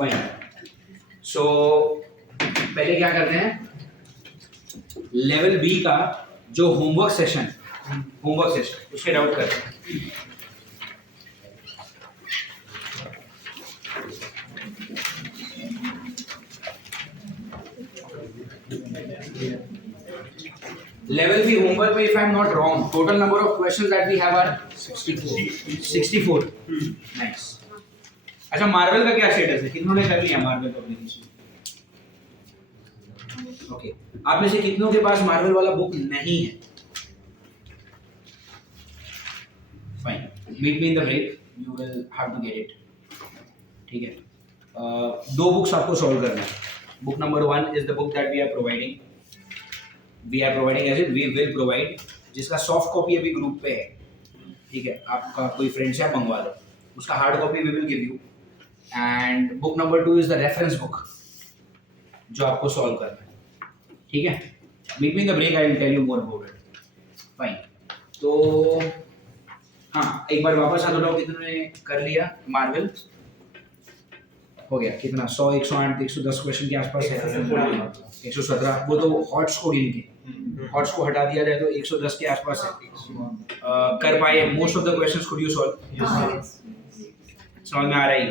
Fine. सो पहले क्या करते हैं, लेवल बी का जो होमवर्क सेशन उसके डाउट करते हैं। Level B homework में, if I am not wrong, total number of questions that we have are 64. Nice. अच्छा, मार्वल का क्या स्टेटस है? कितनों ने कर लिया मार्वल एप्लीकेशन? ओके, आप में से कितनों के पास मार्वल वाला बुक नहीं है? Fine, meet me in the break, you will have to get it. ठीक है, दो बुक्स आपको सॉल्व करना है। Book number 1 is the book that we are providing as it we will provide, जिसका सॉफ्ट कॉपी अभी ग्रुप पे है। ठीक है, आपका कोई फ्रेंड से आप मंगवा लो, उसका hard copy we will give you. And book number 2 is the reference book जो आपको सॉल्व करना है। ठीक है, meet me in the break, I will tell you more about it. Fine, तो हाँ, एक बार वापस आ जाओ, कितने ने कर लिया मार्वल? हो गया कितना? 100, 108, 110 क्वेश्चन के आसपास है। 117, वो तो हॉट्स को गिन के, हॉट्स को हटा दिया जाए तो 110 के आसपास है। कर पाए most of the questions? Could you solve? समझ में आ रहा है?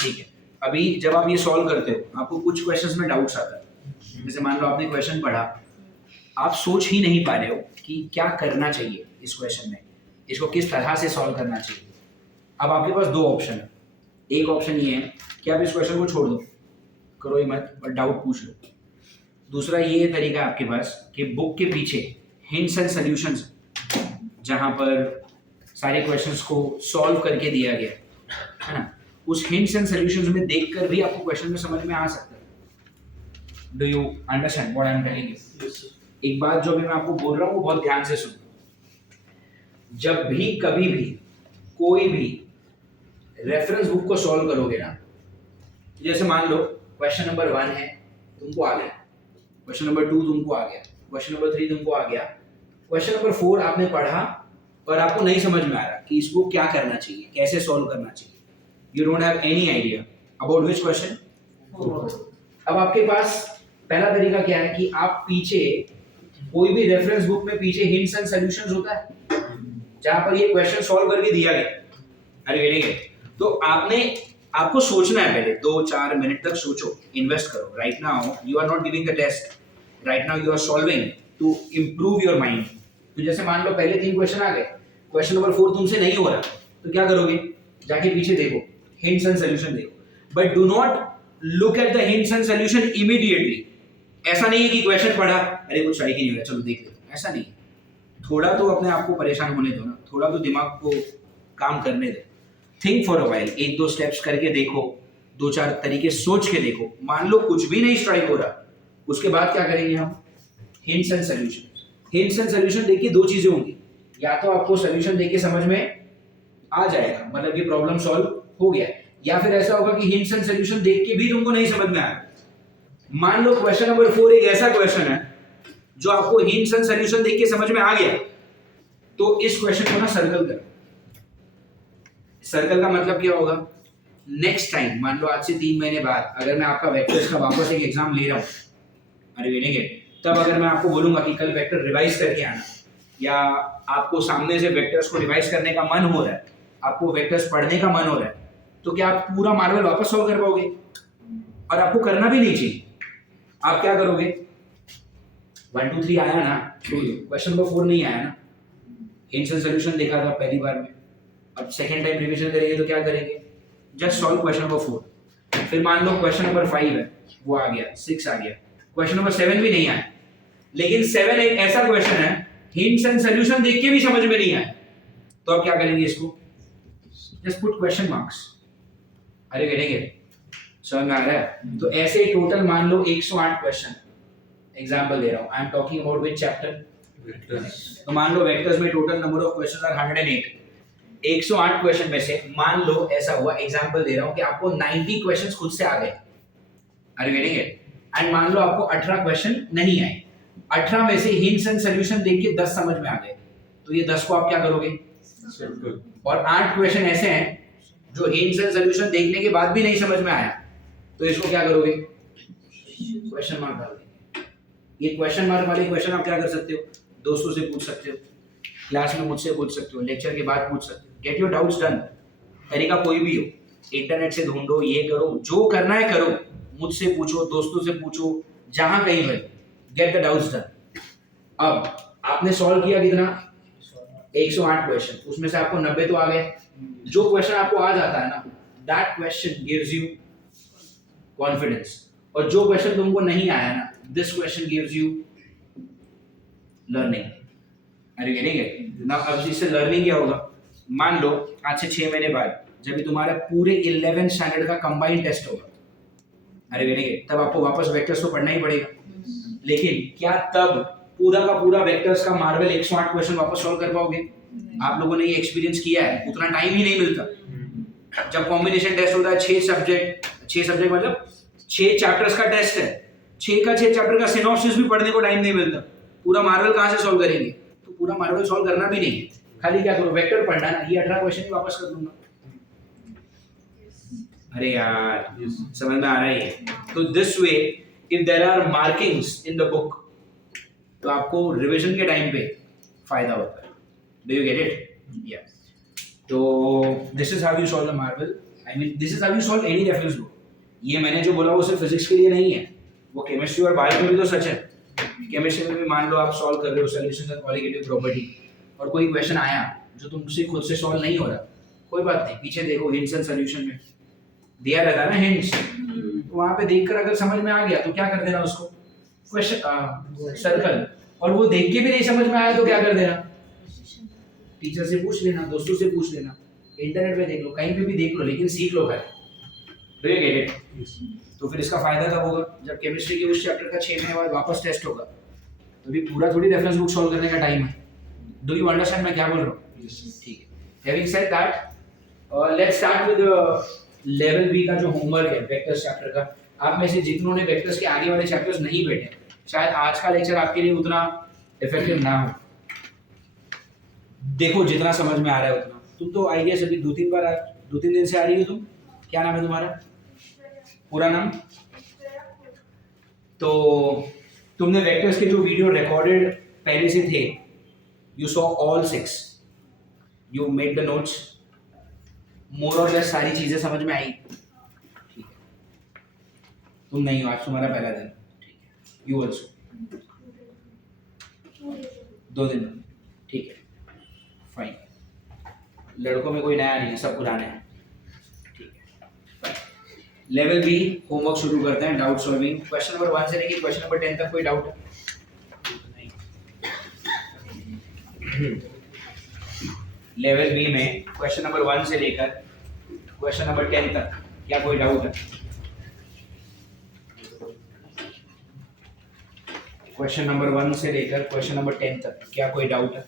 ठीक है, अभी जब आप ये सॉल्व करते हो, आपको कुछ क्वेश्चंस में डाउट्स आता है। जैसे मान लो आपने क्वेश्चन पढ़ा, आप सोच ही नहीं पा रहे हो कि क्या करना चाहिए इस क्वेश्चन में, इसको किस तरह से सॉल्व करना चाहिए। अब आपके पास दो ऑप्शन है। एक ऑप्शन ये है कि आप इस क्वेश्चन को छोड़ दो, करो ही मत, बट डाउट पूछ लो। दूसरा ये तरीका है आपके पास कि बुक के पीछे हिंट्स एंड सॉल्यूशंस, जहां पर सारे क्वेश्चंस को सॉल्व करके दिया गया है ना, उस हिंट्स एंड सॉल्यूशंस में देखकर भी आपको क्वेश्चन में समझ में आ सकता है। Do you understand what I am telling you? एक बात जो भी मैं आपको बोल रहा हूँ वो बहुत ध्यान से सुनो। जब भी कभी भी कोई भी रेफरेंस बुक को सॉल्व करोगे ना, जैसे मान लो क्वेश्चन नंबर 1 है, तुमको आ गया, क्वेश्चन नंबर 2 तुमको आ गया, क्वेश्चन नंबर 3 तुमको आ गया, क्वेश्चन नंबर 4 आपने पढ़ा और आपको नहीं समझ में आ रहा कि इसको क्या करना चाहिए, कैसे सॉल्व करना चाहिए, you don't have any idea about which question. अब आपके पास पहला तरीका क्या है कि आप पीछे कोई भी रेफरेंस बुक में पीछे हिंट्स एंड सॉल्यूशंस होता है, जहां पर ये क्वेश्चन सॉल्व करके दिया गया। अरे वेरी गुड। तो आपको सोचना है, पहले 2-4 मिनट तक सोचो, इन्वेस्ट करो। Right now you are not giving the test, right now you are solving to improve your mind. तो जैसे मान लो पहले 3 क्वेश्चन आ गए, क्वेश्चन नंबर 4 तुमसे नहीं हो रहा, तो क्या करोगे? जाके पीछे देखो, हिंट्स एंड सॉल्यूशन देखो, but do not look at the hints and solution immediately. ऐसा नहीं है कि क्वेश्चन पढ़ा, अरे कुछ सही नहीं हो रहा, चलो देख लेते, ऐसा नहीं। थोड़ा तो अपने आप को परेशान होने दो ना, थोड़ा तो दिमाग को काम करने दो। Think for a while, 1-2 steps करके देखो, 2-4 तरीके सोच के देखो। मान लो कुछ भी नहीं स्ट्राइक हो रहा, उसके बाद क्या करेंगे हम? Hints and solution. Hints and solution देखिए 2 चीजें होंगी, या तो आपको सॉल्यूशन देख के समझ में आ जाएगा, मतलब ये प्रॉब्लम सॉल्व हो गया, या फिर ऐसा होगा कि हिंट्स एंड सॉल्यूशन देख के भी तुमको नहीं समझ में आया। मान लो क्वेश्चन नंबर 4 एक ऐसा क्वेश्चन है जो आपको हिंट्स एंड सॉल्यूशन देख के समझ में आ गया, तो इस क्वेश्चन को ना सर्कल करो। सर्कल का मतलब क्या होगा? नेक्स्ट टाइम, मान लो आज से 3 महीने बाद अगर मैं आपका वेक्टर्स का वापस एक एग्जाम ले रहा हूँ, अरे लेंगे, तब अगर मैं आपको बोलूंगा कि कल वेक्टर रिवाइज करके आना, या आपको सामने से वेक्टर्स को रिवाइज करने का मन हो रहा है, आपको वेक्टर्स पढ़ने का मन हो रहा है, तो क्या आप पूरा मार्वल वापस सॉल्व कर पाओगे? और आपको करना भी नहीं चाहिए। आप क्या करोगे? 1 2 3 आया ना, क्वेश्चन नंबर 4 नहीं आया ना, हिंट्स एंड सॉल्यूशन देखा था पहली बार में, अब सेकेंड टाइम रिवीजन करेंगे तो क्या करेंगे? Just solve question number 4। फिर मान लो क्वेश्चन नंबर 5 है, वो आ गया, 6 आ गया, क्वेश्चन नंबर 7 भी नहीं आया, लेकिन 7 एक ऐसा क्वेश्चन है हिंट्स एंड सॉल्यूशन देख के भी समझ में नहीं आया, तो आप क्या करेंगे? इसको जस्ट पुट क्वेश्चन मार्क्स। अरे करेंगे, समझ में आ रहा है? तो ऐसे टोटल मान लो 108 क्वेश्चन, एग्जांपल दे रहा हूं, I am talking about which chapter? Vectors. तो मान लो वेक्टर्स में total number of questions are 108। 108 question में से मान लो ऐसा हुआ, एग्जांपल दे रहा हूं, कि आपको 90 क्वेश्चंस खुद से आ गए, are you getting it? And मान लो आपको 18 क्वेश्चन नहीं आए, 18 में से हिंट्स एंड सॉल्यूशन देख के 10 समझ में आ गए, तो ये 10 को आप क्या करोगे? और 8 क्वेश्चन ऐसे हैं जो हिंट्स एंड सॉल्यूशन देखने के बाद भी नहीं समझ में आया, तो इसको क्या करोगे, क्वेश्चन मार्क डाल देंगे। ये क्वेश्चन मार्क वाले क्वेश्चन आप क्या कर सकते हो, दोस्तों से पूछ सकते हो, क्लास में मुझसे पूछ सकते हो, लेक्चर के बाद पूछ सकते हो। Get your doubts done. तरीका कोई भी हो, इंटरनेट से ढूंढो, ये करो, जो करना है करो, मुझसे पूछो, दोस्तों से पूछो, जहां कहीं भी, गेट द डाउट्स डन। अब आपने सॉल्व किया कितना, 108 क्वेश्चन, उसमें से आपको 90 तो आ गए। जो क्वेश्चन आपको आ जाता है ना, that question gives you confidence, और जो क्वेश्चन तुमको नहीं आया ना, this question gives you learning. अरे गेटिंग इट नाउ? अब इससे लर्निंग क्या होगा, मान लो आज से 6 महीने बाद जब भी तुम्हारा पूरे 11th स्टैंडर्ड का कंबाइंड टेस्ट होगा, अरे गेटिंग इट, तब आपको वापस वेक्टर्स तो पढ़ना ही पड़ेगा। लेकिन क्या तब पूरा का पूरा वेक्टर्स का मार्वल 108 क्वेश्चन वापस सॉल्व कर पाओगे? आप लोगों ने ये एक्सपीरियंस किया है, उतना टाइम ही नहीं मिलता। जब कॉम्बिनेशन टेस्ट होता है, 6 सब्जेक्ट मतलब 6 चैप्टर्स का टेस्ट है, 6 का 6 चैप्टर का सिनॉप्सिस भी पढ़ने को टाइम नहीं मिलता। पूरा मार्वल कहाँ से सॉल्व करेंगे? तो पूरा मार्वल सॉल्व करना भी नहीं है, खाली क्या करो, वेक्टर पढ़ना है ना, ये 18 क्वेश्चन ही वापस कर दूंगा। अरे यार समझ में आ रहा है? तो this way if there are markings in the book, तो आपको रिवीजन के टाइम पे फायदा होता है। Do you get it? या तो this is how you solve the marvel, I mean this is how you solve any reference book. ये मैंने जो बोला वो सिर्फ फिजिक्स के लिए नहीं है, वो केमिस्ट्री और बायो में भी तो सच है। केमिस्ट्री में भी मान लो आप सॉल्व कर रहे हो सॉल्यूशंस एंड कॉलिगेटिव प्रॉपर्टी, और कोई क्वेश्चन आया जो तुमसे खुद से सॉल्व नहीं हो रहा, कोई बात नहीं, पीछे देखो हिंट्स एंड सॉल्यूशन में दिया रहता है ना हिंट्स, तो वहां पे देखकर अगर समझ में आ गया तो क्या कर देना उसको, क्वेश्चन सर्कल, और वो देख के भी नहीं समझ में आया तो क्या कर देना, टीचर से पूछ लेना, दोस्तों से पूछ लेना, इंटरनेट पे देख लो, कहीं पे भी देख लो, लेकिन सीख लो। Do you get it? तो फिर इसका फायदा कब होगा, जब केमिस्ट्री के उस चैप्टर का 6 महीने बाद वापस टेस्ट होगा, तो भी पूरा थोड़ी रेफरेंस बुक सॉल्व करने का टाइम है। डू यू अंडरस्टैंड मैं क्या बोल रहा हूँ? ठीक है। Having said that, let's start with level B का जो होमवर्क है वेक्टर्स चैप्टर का। आप में से जितनों ने वेक्टर्स के आगे वाले चैप्टर्स नहीं बैठे, शायद आज का लेक्चर आपके लिए उतना इफेक्टिव ना हो। देखो जितना समझ में आ रहा है उतना, तुम तो आई गेस अभी 2-3 दिन से आ रही हो तुम। क्या नाम है तुम्हारा, पूरा नाम? तो तुमने वेक्टर्स के जो वीडियो रिकॉर्डेड पहले से थे, you saw all 6, you made the notes, more और लेस सारी चीजें समझ में आई? ठीक है, तुम नहीं हो, आज तुम्हारा पहला दिन। ठीक है, यू ऑल्सो 2 दिन, ठीक है, फाइन। लड़कों में कोई नया नहीं है, सब पुराने हैं। ठीक है, फाइन। लेवल बी होमवर्क शुरू करते हैं, डाउट सॉल्विंग। क्वेश्चन नंबर 1 से लेकर क्वेश्चन नंबर 10 तक कोई डाउट है? लेवल बी में क्वेश्चन नंबर 1 से लेकर क्वेश्चन नंबर 10 तक क्या कोई डाउट है? क्वेश्चन नंबर 1 से लेकर क्वेश्चन नंबर 10 तक क्या कोई डाउट है?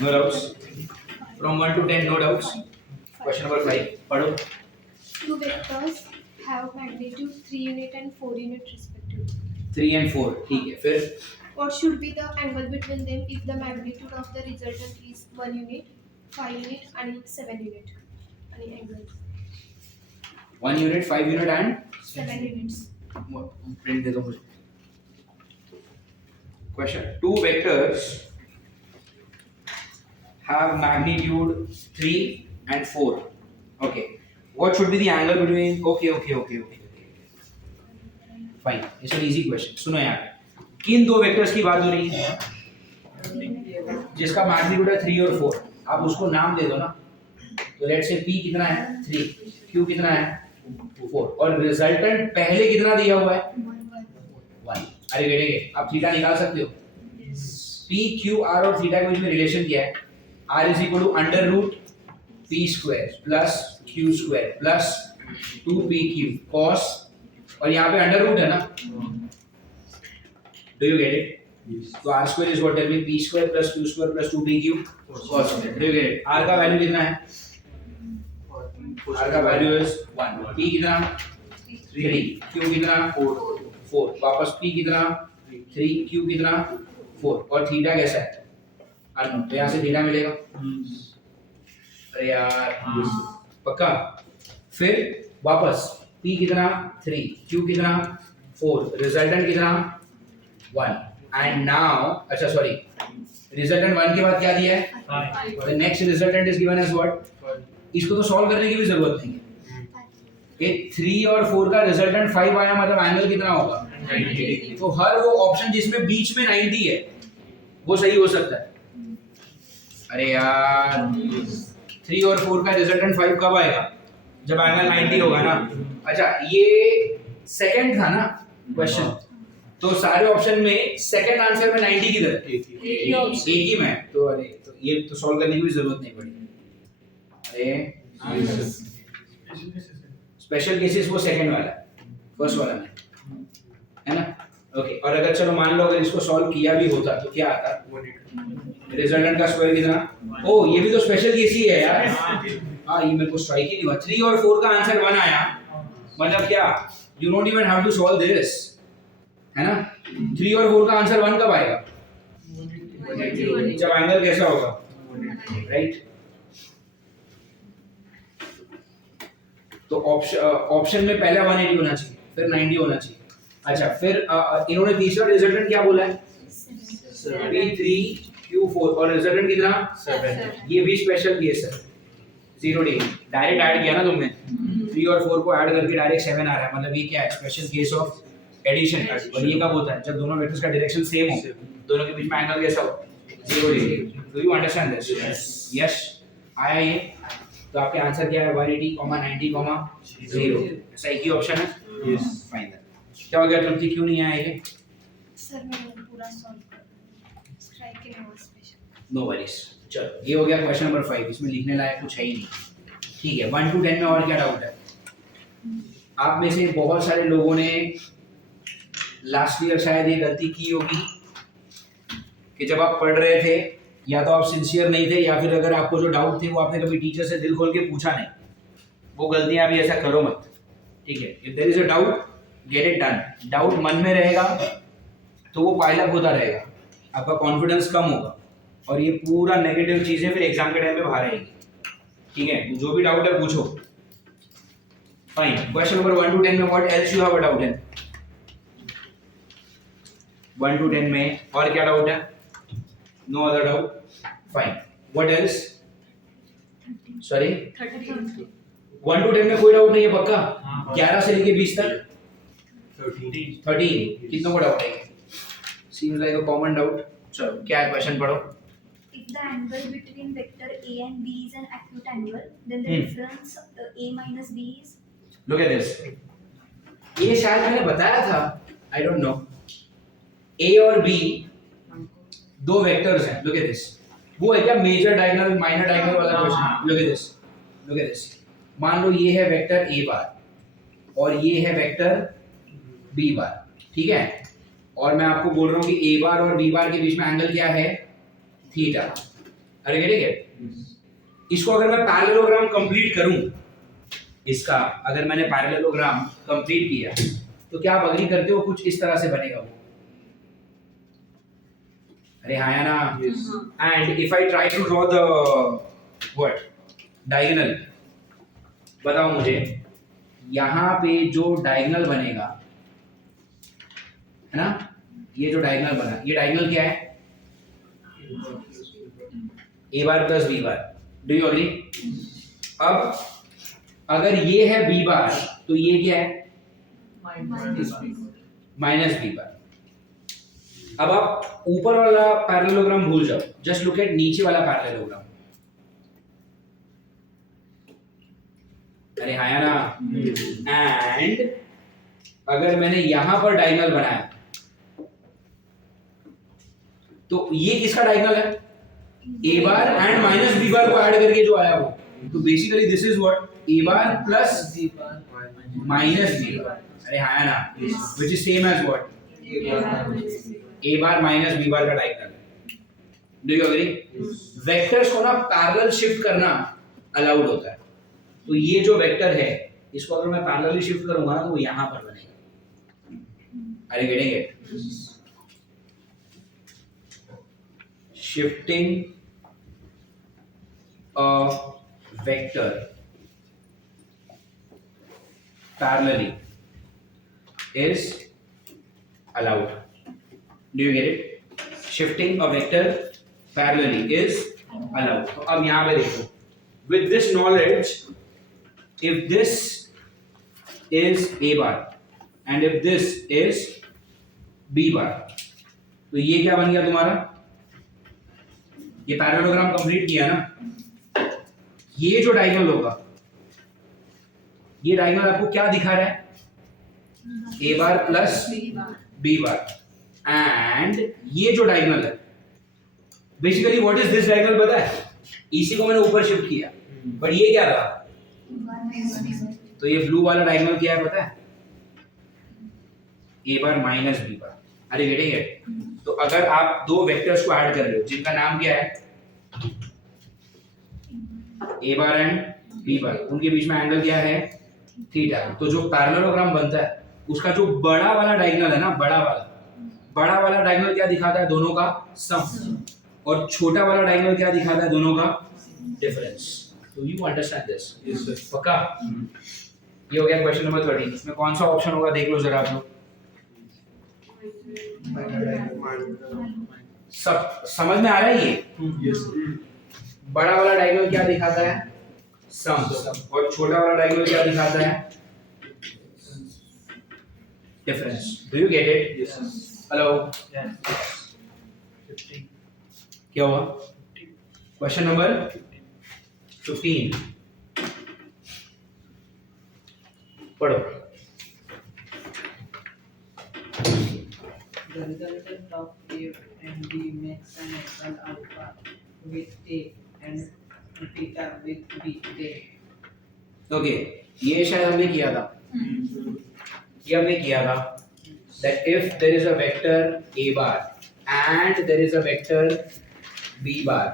No doubts? From 1 to 10 no doubts? Question number 5 पढ़ो। Two vectors have magnitude 3 unit and 4 unit respectively. 3 and 4, ठीक है, फिर What should be the angle between them if the magnitude of the resultant is 1 unit, 5 unit and 7 unit? Any angle? 1 unit, 5 unit and 7 units. Print दे दो मुझे। Question, 2 vectors have magnitude 3 and 4. Okay. What should be the angle between? Okay. Fine. It's an easy question. सुनो यार, किन 2 vectors की बात हो रही है? जिसका मैग्नीट्यूड है 3 और 4, आप उसको नाम दे दो ना। तो लेट्स से P कितना है 3, Q कितना है 4, और रिजल्टेंट पहले कितना दिया हुआ है 1। अरे गेटेंगे, आप थीटा निकाल सकते हो। P, Q, R और थीटा के बीच में रिलेशन क्या है? R is equal to under root P square plus Q square plus 2PQ cos, और यहाँ पे अंडर रूट है ना। Do you get it? तो R square is what? Tell me. P square plus Q square plus 2PQ cos square. Do you get it? R का value कितना है? R का वैल्यू is 1. P कितना? 3. Q कितना? 4. वापस P कितना? 3. Q कितना? 4. और थीटा कैसा है? अननोन, तो यहाँ से थीटा मिलेगा। अरे यार पक्का। फिर वापस P कितना 3, Q कितना 4, रिजल्टेंट कितना 1 एंड नाउ अच्छा सॉरी रिजल्टेंट 1 के बाद क्या दिया है the next resultant is given as what. इसको तो सॉल्व करने की भी जरूरत नहीं है कि 3 और 4 का रिजल्टेंट 5 आया मतलब एंगल कितना होगा 90। तो हर वो ऑप्शन जिसमें बीच में 90 है वो सही हो सकता है। अरे यार 3 और 4 का रिजल्टेंट 5 कब आएगा जब एंगल 90 होगा ना। अच्छा ये सेकंड था ना क्वेश्चन, तो सारे ऑप्शन में सेकंड आंसर में 90 किधर है एक ही में। तो अरे तो ये तो सॉल्व करने की भी जरूरत नहीं पड़ी। अरे स्पेशल केसेस वो सेकंड वाला है, फर्स्ट वाला नहीं है ना। ओके और अगर चलो मान लो अगर इसको सॉल्व किया भी होता तो क्या आता रिजल्टेंट का स्क्वायर कितना। ओ ये भी तो स्पेशल केस ही है यार। हाँ ये मेरे को स्ट्राइक ही नहीं हुआ। 3 और 4 का आंसर 1 आया मतलब क्या you don't even have to solve this है ना। 3 और 4 का आंसर 1 कब आएगा जब एंगल कैसा होगा राइट। तो ऑप्शन में पहला 180 होना चाहिए फिर 90 होना चाहिए। अच्छा फिर इन्होंने तीसरा रिजल्टेंट क्या बोला है P3 Q4 और रिजल्टेंट कितना 7। ये भी स्पेशल केस है 0 डी डायरेक्ट ऐड किया ना तुमने 3 और 4 को ऐड करके डायरेक्ट 7 आ रहा है मतलब ये क्या है स्पेशल केस ऑफ एडिशन। और ये कब होता है जब दोनों वेक्टर्स का डायरेक्शन सेम हो दोनों के बीच में एंगल कैसा हो 0 degree. Do you understand this yes आया ये। तो आपके आंसर क्या है 180, 90, 0 ऐसा एक ही ऑप्शन है यस फाइन। क्या हो गया तृप्ति क्यों नहीं आया ये सर मैंने पूरा सॉल्व कर स्ट्राइक के लिए स्पेशल नो वरीज। चलो ये हो गया क्वेश्चन नंबर 5। इसमें लिखने लायक कुछ है ही नहीं। ठीक है 1 to 10 में और क्या डाउट है आप में से बहुत सारे लोगों ने लास्ट ईयर शायद ये गलती की होगी कि जब आप पढ़ रहे थे या तो आप सिंसियर नहीं थे या फिर अगर आपको जो डाउट थे वो आपने कभी टीचर से दिल खोल के पूछा नहीं। वो गलतियां भी ऐसा करो मत ठीक है। If there is a doubt get it done. Doubt मन में रहेगा तो वो पाइल अप होता रहेगा आपका कॉन्फिडेंस कम होगा और ये पूरा नेगेटिव चीजें फिर एग्जाम के टाइम पे बाहर आएगी। ठीक है जो भी डाउट है पूछो। फाइन क्वेश्चन नंबर 1 to 10 में what else you have a doubt in 1 to 10 में और क्या डाउट है no other doubt fine what else sorry 1 to 10 में कोई डाउट नहीं है पक्का 11 से लेके 20 तक 13 कितनों को डाउट है seems like a common doubt. चलो क्या है क्वेश्चन पढ़ो। If the angle between vector A and B is an acute angle, then the difference A minus B is. Look at this. ये शायद मैंने बताया था I don't know. A और B दो वेक्टर्स हैं। Look at this. वो है क्या मेजर डायगोनल माइनर डायगोनल वाला question. Look at this. Look at this. मान लो ये है वेक्टर A बार और ये है वेक्टर B बार ठीक है। और मैं आपको बोल रहा हूँ कि A बार और B बार के बीच में एंगल क्या है थीटा। अरे ठीक है इसको अगर मैं पैरेललोग्राम कंप्लीट करूं इसका अगर मैंने पैरेललोग्राम कंप्लीट किया तो क्या आप अग्री करते हो कुछ इस तरह से बनेगा वो। अरे हाँ या ना। And if I try to draw the what diagonal बताओ मुझे यहाँ पे जो डायगोनल बनेगा है ना ये जो डायगोनल बना ये डायगोनल क्या है A bar plus B bar. Do you agree. अब अगर ये है B बार तो ये क्या है माइनस B बार। अब आप ऊपर वाला पैरेललोग्राम भूल जाओ जस्ट लुक एट नीचे वाला पैरेललोग्राम। अरे हाँ ना। एंड अगर मैंने यहां पर डायगोनल बनाया तो ये किसका डायगोनल है A bar and minus B bar को ऐड करके जो आया वो। तो basically this is what A bar plus minus B bar. अरे हाँ ना which is same as what A bar minus B bar का diagonal. Do you agree. Vectors को ना पैरेलल शिफ्ट करना अलाउड होता है। तो ये जो वेक्टर है इसको अगर मैं पैरेलली शिफ्ट करूंगा ना तो वो यहां पर बनेगा। Are you getting it. shifting a vector parallelly is allowed. Do you get it? Shifting a vector parallelly is allowed. तो अब यहाँ पे देखो, with this knowledge, if this is a bar and if this is b bar, तो ये क्या बन गया तुम्हारा? ये पैरेललोग्राम कंप्लीट किया ना? ये जो डायगोनल होगा, ये डायगोनल आपको क्या दिखा रहा है? a bar plus b bar, and ये जो डायगोनल है, basically what is this diagonal पता है? इसी को मैंने ऊपर शिफ्ट किया, बट ये क्या था? तो ये ब्लू वाला डायगोनल क्या है पता है? a bar minus b bar. अरे गेटिंग इट? तो अगर आप दो वेक्टर्स को ऐड कर रहे हो जिनका नाम क्या है? a बार एंड b बार, उनके बीच में एंगल क्या है? थीटा. तो जो पैरेललोग्राम बनता है उसका जो बड़ा वाला डायगोनल है ना, बड़ा वाला डायगोनल क्या दिखाता है? दोनों का सम. और छोटा वाला डायगोनल क्या दिखाता है? दोनों का difference. Do you understand this? Yes sir. पक्का? ये हो गया क्वेश्चन नंबर 13. इसमें कौन सा ऑप्शन होगा देख लो जरा आप लोग. सब समझ में आ रहा है? ये यस. बड़ा वाला डायगोनल क्या दिखाता है? सम. और छोटा वाला डायगोनल क्या दिखाता है? Difference. Do you get it? Yes. Hello, 50. क्या हुआ? क्वेश्चन नंबर 15 पढ़ो. The resultant of A and B makes an angle alpha with A and theta with B. Then okay, ये शायद हमने किया था. ये हमने किया था that if there is a vector a bar and there is a vector b bar,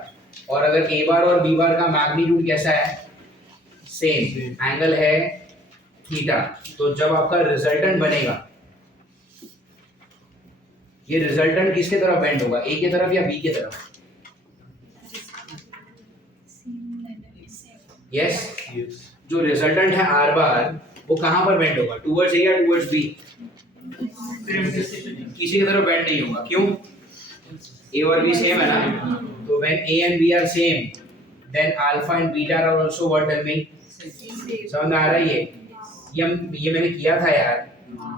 और अगर a bar और b bar का मैग्नीट्यूड कैसा है? सेम. एंगल है थीटा. तो जब आपका रिजल्टेंट बनेगा, ये रिजल्टेंट किसके तरफ बेंड होगा? ए की तरफ या बी की तरफ? यस. यस. जो रिजल्टेंट है आर बार, वो कहां पर बेंड होगा? टुवर्ड्स ए या टुवर्ड्स बी? किसी की तरफ बेंड नहीं होगा. क्यों? ए और बी सेम है ना. तो when A and B are same, then alpha and beta are also what? Tell me. समझ में आ रहा है? ये मैंने किया था यार.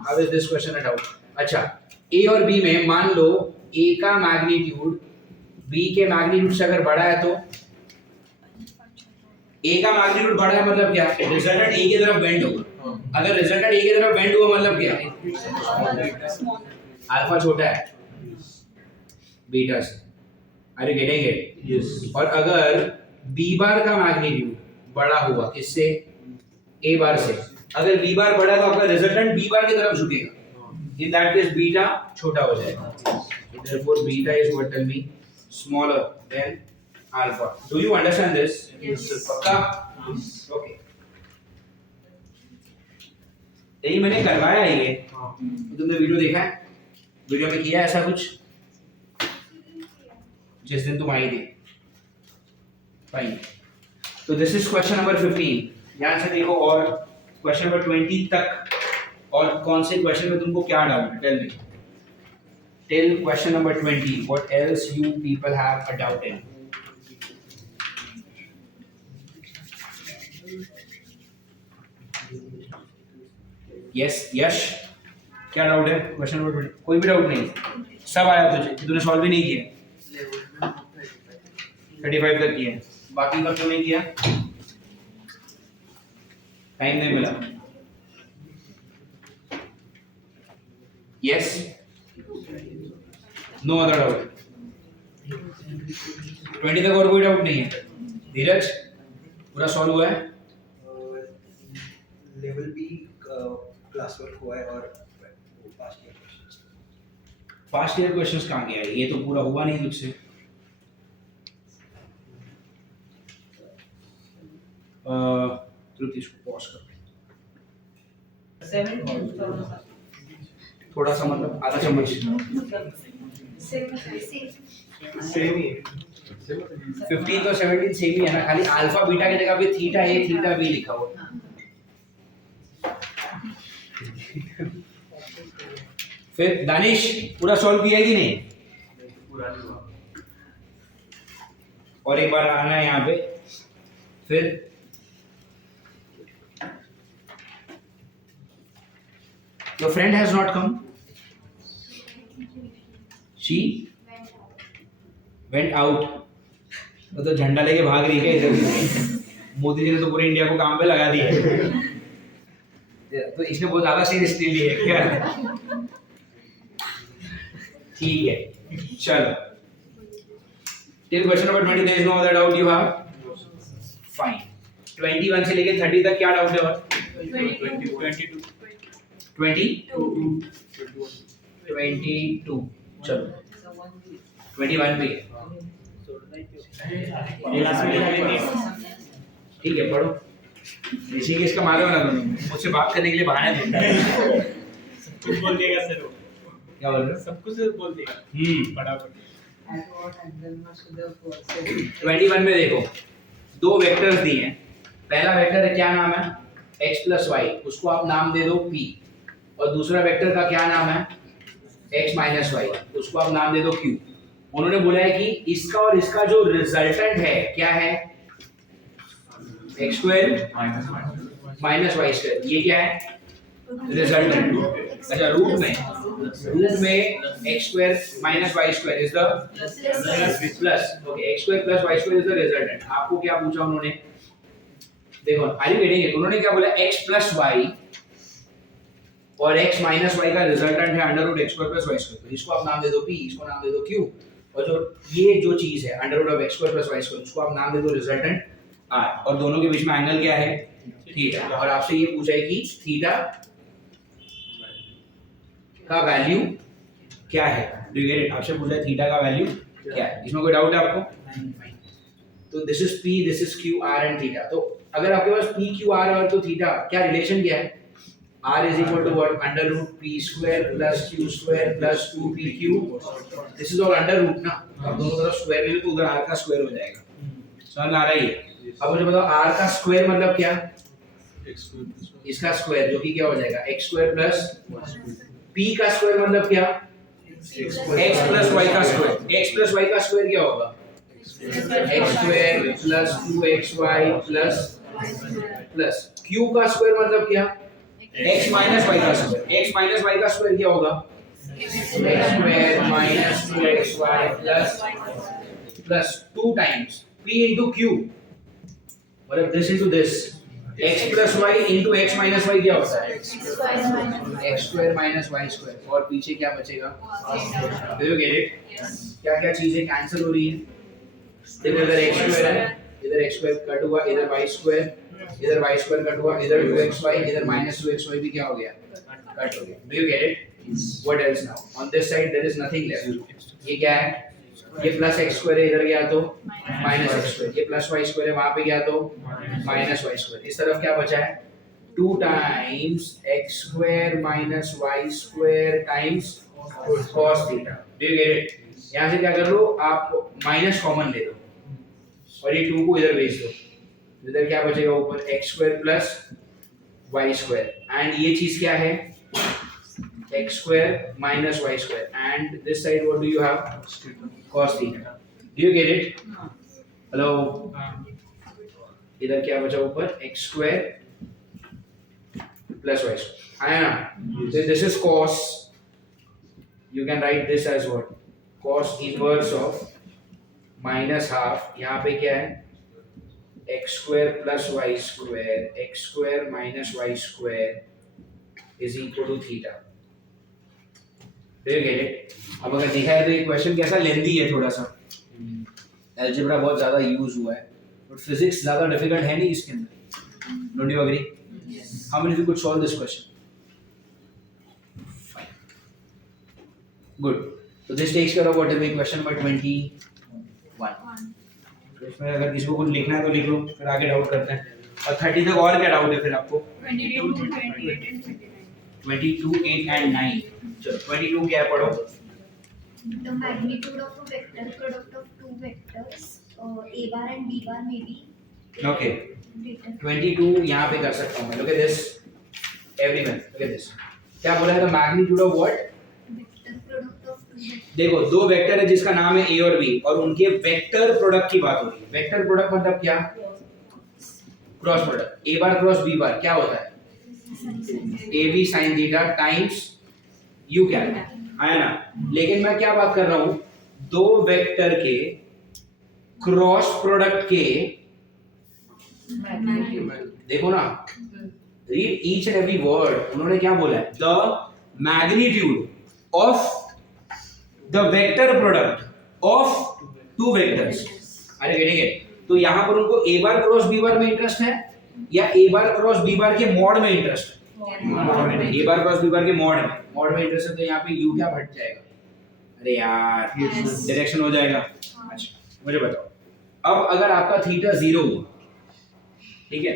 How is this question a doubt? अच्छा, ए और बी में मान लो ए का मैग्नीट्यूड बी के मैग्नीट्यूड से अगर बड़ा है, तो ए का मैग्नीट्यूड बड़ा है मतलब क्या? रिजल्टेंट ए की तरफ बेंड होगा. अगर रिजल्टेंट ए की तरफ बेंड हुआ मतलब क्या? अल्फा छोटा है बीटा से. Are you getting it? Yes. और अगर बी बार का मैग्नीट्यूड बड़ा हुआ किससे? ए बार से. अगर बी बार बड़ा है तो आपका रिजल्टेंट बी बार की तरफ झुकेगा. In that case, बीटा छोटा हो जाएगा. Therefore, beta is what? Tell me, smaller than alpha. Do you understand this? Yes, sir. पक्का? Okay. यही मैंने करवाया है ये. तुमने वीडियो देखा है? वीडियो में किया ऐसा कुछ? जिस दिन तुम आई थी. Fine. तो this is question number 15. यहाँ से देखो, और क्वेश्चन नंबर 20 तक और कौन से क्वेश्चन में तुमको क्या डाउट है? Tell me. Till question number 20 what else you people have a doubt in? Yes Yash, क्या डाउट है क्वेश्चन नंबर 20? कोई भी डाउट नहीं? सब आया तुझे? तूने सॉल्व भी नहीं किया? 35 तक किया. बाकी का क्यों नहीं किया? टाइम नहीं मिला. Yes? No other doubt. 20 तक और कोई डाउट नहीं है? धीरज, पूरा सॉल्व हुआ है? लेवल बी क्लास वर्क हुआ है और past year questions. Fast year questions कहाँ गया है? ये तो पूरा हुआ नहीं तुझसे. त्रुति इसको पॉज कर. 7 थोड़ा सा मतलब आधा चम्मच. सेम सेम ही है. 15 तो 17 सेम ही है ना, खाली अल्फा बीटा की जगह पे थीटा ए थीटा बी लिखा हुआ। फिर दानिश पूरा सॉल्व किया कि नहीं? और एक बार आना है यहाँ पे। फिर your friend has not come, she went out। वो तो झंडा लेके भाग रही है इधर उधर। मोदी जी ने तो पूरे इंडिया को काम पे लगा दिया है। तो इसने बहुत ज्यादा सीरियस ले लिया है क्या? ठीक है, चलो। Till question number 20 there is no other doubt you have? Fine. 21 से लेके 30 तक क्या डाउट है? 22 चलो 21 पे ठीक है, पढ़ो। ऋषिकेश का मालूम है ना, दोनों मुझसे बात करने के लिए बहाने ढूंढ रहे हैं। कुछ बोल देगा सर वो। क्या बोल रहे हो? सब कुछ बोल देगा फटाफट। At what angle must the forces 21 में देखो, दो वेक्टर्स दिए हैं। पहला वेक्टर है, क्या नाम है? x plus y, उसको आप नाम दे दो p। और दूसरा वेक्टर का क्या नाम है? x minus y, उसको आप नाम दे दो q। उन्होंने बोला है कि इसका और इसका जो रिजल्टेंट है क्या है? x square minus y square। ये क्या है? रिजल्टेंट। अच्छा, रूट में x square minus y square is the plus। Okay, x square plus y square is the resultant। आपको क्या पूछा उन्होंने? देखो, आर यू गेटिंग इट? उन्होंने क्या बोला? x plus y और x minus y का रिजल्टेंट है under root x square plus y square। तो इसको आप नाम दे दो p, इसको नाम दे दो q। और जो ये जो चीज है under root of x square plus y square, उसको आप नाम दे दो रिजल्टेंट r। और दोनों के बीच में एंगल क्या है? थीटा। और आपसे ये पूछा है कि थीटा का वैल्यू क्या है? Do you get it? आपसे पूछा है थीटा का वैल्यू क्या है। इसमें कोई डाउट है आपको? तो this is p, this is q, r and theta. तो अगर आपके पास p, q, r और तो थीटा, क्या रिलेशन क्या है? r is equal to what? under root p square plus q square plus 2pq। This is all under root ना। अब दोनों तरफ स्क्वायर ले लो तो उधर r का स्क्वायर हो जाएगा। समझ में आ रहा है ये? अब मुझे बताओ r का स्क्वायर मतलब क्या? इसका स्क्वायर, जो कि क्या हो जाएगा? x square plus p का स्क्वायर मतलब क्या? x plus y का स्क्वायर। x plus y का स्क्वायर क्या होगा? x square plus 2xy plus q का स्क्वायर मतलब क्या? x minus y का स्क्वायर। x minus y का स्क्वायर क्या होगा? x square minus 2xy plus 2 times p into q, मतलब this into this। x plus y into x minus y क्या होता है? x square minus y square। और पीछे क्या बचेगा? Do you get it? क्या क्या चीजें कैंसिल हो रही है? देखो, इधर x square है, इधर x square कट हुआ, इधर y square, इधर y square कट हुआ, इधर 2xy, इधर minus 2xy भी क्या हो गया? कट हो गया। Do you get it? What else now? On this side there is nothing left। ये क्या है? ये प्लस x square है, इधर गया तो माइनस x square। ये प्लस y square है, वहां पे गया तो माइनस y square। इस तरफ क्या बचा है? 2 times x square minus y square times cos theta। Do you get it? यहाँ से क्या कर लो, आप माइनस कॉमन ले लो और ये 2 को इधर भेज दो। इधर क्या बचेगा? ऊपर x square plus y square। And ये चीज क्या है? x square minus y square। and this side what do you have? cos theta। do you get it? hello? इधर क्या बचा ऊपर? x square plus y square, है ना? this is cos, you can write this as what? cos inverse of minus half। यहाँ पे क्या है? x square plus y square, x square minus y square is equal to theta। Do you get it? अब अगर देखा है तो ये क्वेश्चन कैसा लेंथी है थोड़ा सा। अलजेब्रा बहुत ज्यादा यूज हुआ है, बट फिजिक्स ज्यादा डिफिकल्ट है नहीं इसके अंदर। Don't you agree? How many of you could solve this question? Good. तो this takes care of what is the question number 21। तो इसमें अगर किसी को कुछ लिखना है तो लिख लो, फिर आगे डाउट करते हैं। और 30 तक और क्या डाउट है फिर आपको? 22, 8 एंड 9। चलो 22 क्या है, पढ़ो। The magnitude of a vector product of two vectors, a bar and b bar may be Okay. greater. 22 यहाँ पे कर सकता हूँ मैं. Look at this. Everyone, look at this. क्या बोला है? The magnitude of what? Vector product of two vectors. देखो दो वेक्टर है जिसका नाम है a और b और उनके वेक्टर प्रोडक्ट की बात हो रही है. वेक्टर प्रोडक्ट मतलब क्या? Cross product. a bar cross b बार क्या होता है? ab sin theta times u क्या है ना. लेकिन मैं क्या बात कर रहा हूं? दो वेक्टर के क्रॉस प्रोडक्ट के देखो ना, read each and every word. उन्होंने क्या बोला है? The magnitude of the vector product of two vectors. अरे गेटिंग इट? तो यहां पर उनको a बार क्रॉस b बार में इंटरेस्ट है या a बार क्रॉस b बार के मॉड में इंटरेस्ट है? a बार क्रॉस b बार के मॉड में इंटरेस्ट है. तो यहाँ पे u क्या हट जाएगा? अरे यार डायरेक्शन हो जाएगा. अच्छा मुझे बताओ, अब अगर आपका थीटा 0 हुआ, ठीक है,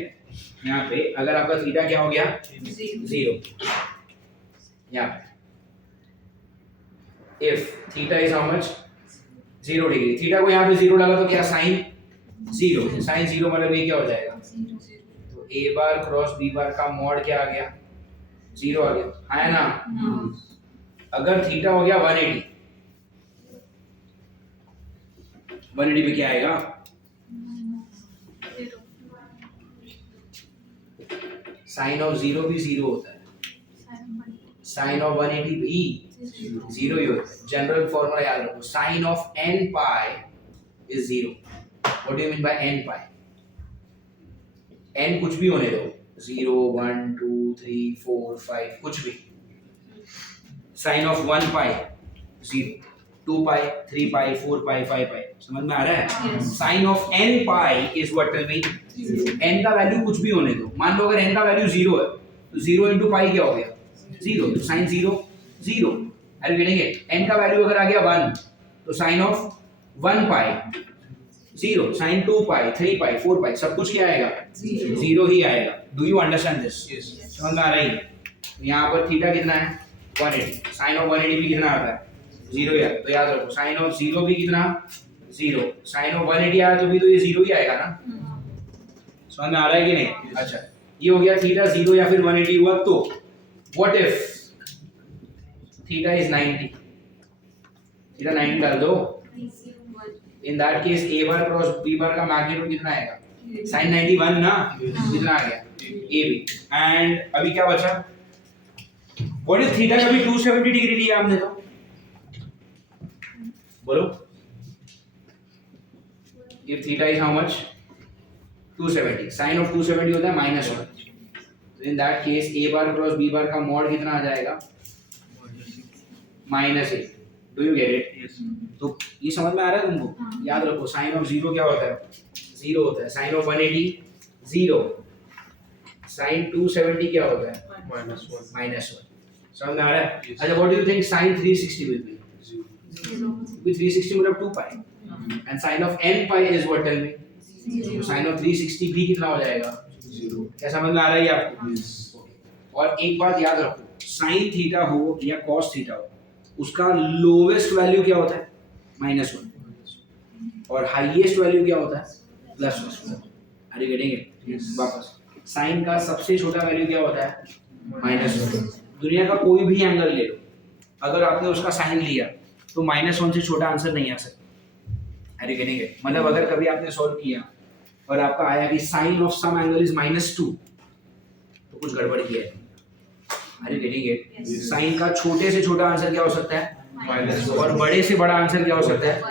यहाँ पे अगर आपका थीटा क्या हो गया? 0. यहाँ पे if theta is how much? 0 degree. Theta को यहाँ पे 0 लगा तो क्या साइन 0. साइन 0 मतलब ये क्या हो जाएगा? तो a bar cross b bar का मॉड क्या आ गया? 0 आ गया है ना. अगर थीटा हो गया 180 पे क्या आएगा? साइन ऑफ 0 भी 0 होता है. साइन ऑफ 180 भी 0 ही होता है. जनरल फॉर्मूला याद रखो, sine of n pi is 0. What do you mean by n pi? n कुछ भी होने दो, 0 1 2 3 4 5 कुछ भी. Sine of 1 pi 0, 2 pi 3 pi 4 pi 5 pi. समझ में आ रहा है? Sine of n pi is what? Tell me. n का वैल्यू कुछ भी होने दो. मान लो अगर n का वैल्यू 0 है तो 0 into पाई क्या हो गया? 0. तो साइन 0 0. अरे गेटिंग इट? n का वैल्यू अगर आ गया 1 तो sine of 1 pi 0. Sign 2 pi 3 pi 4 पाई सब कुछ क्या आएगा? 0 ही आएगा. Do you understand this? समझ में आ रही है? यहाँ पर थीटा कितना है? 180. साइन ऑफ 180 भी कितना आता है? 0 यार. तो याद रखो साइन ऑफ 0 भी कितना? 0. साइन ऑफ 180 आया तो भी तो ये 0 ही आएगा ना. समझ में आ रहा है कि नहीं? अच्छा ये हो गया थीटा 0 या फिर 180 हुआ. तो what if theta is 90? Theta 90 डाल दो. इन that case a bar cross b bar का मैग्नीट्यूड कितना आएगा? sin 91 ना. कितना आ गया? ab. एंड अभी क्या बचा? व्हाट इफ थीटा का भी 270 डिग्री लिया हमने तो बोलो. If theta is how much? 270. Sine of 270 होता है -1. तो in that case a bar cross b bar का मॉड कितना आ जाएगा? -8. Do you get it? तो ये समझ में आ रहा है तुमको? याद रखो साइन ऑफ 0 क्या होता है? 0 होता है. Sine of 180 0. साइन 270 क्या होता है? -1. समझ में आ रहा है? अच्छा what do you think sine 360 will be? 360 मतलब 2 pi. And sine of n pi is what? Tell me. तो साइन ऑफ 360 भी कितना हो जाएगा? 0. क्या समझ में आ रहा है आपको? और एक बात याद रखो, साइन थीटा हो या कॉस थीटा हो, उसका लोवेस्ट वैल्यू क्या होता है? -1. और हाईएस्ट वैल्यू क्या होता है? +1. Are you getting it? वापस साइन का सबसे छोटा वैल्यू क्या होता है? -1. दुनिया का कोई भी एंगल ले लो, अगर आपने उसका साइन लिया तो -1 से छोटा आंसर नहीं आ सकता. Are you getting it? मतलब अगर कभी आपने सॉल्व किया और आपका आया कि sine of some angle is -2 तो कुछ गड़बड़ किया है. Are you getting it? Sine का छोटे से छोटा आंसर क्या हो सकता है? -1. और बड़े से बड़ा आंसर क्या हो सकता है?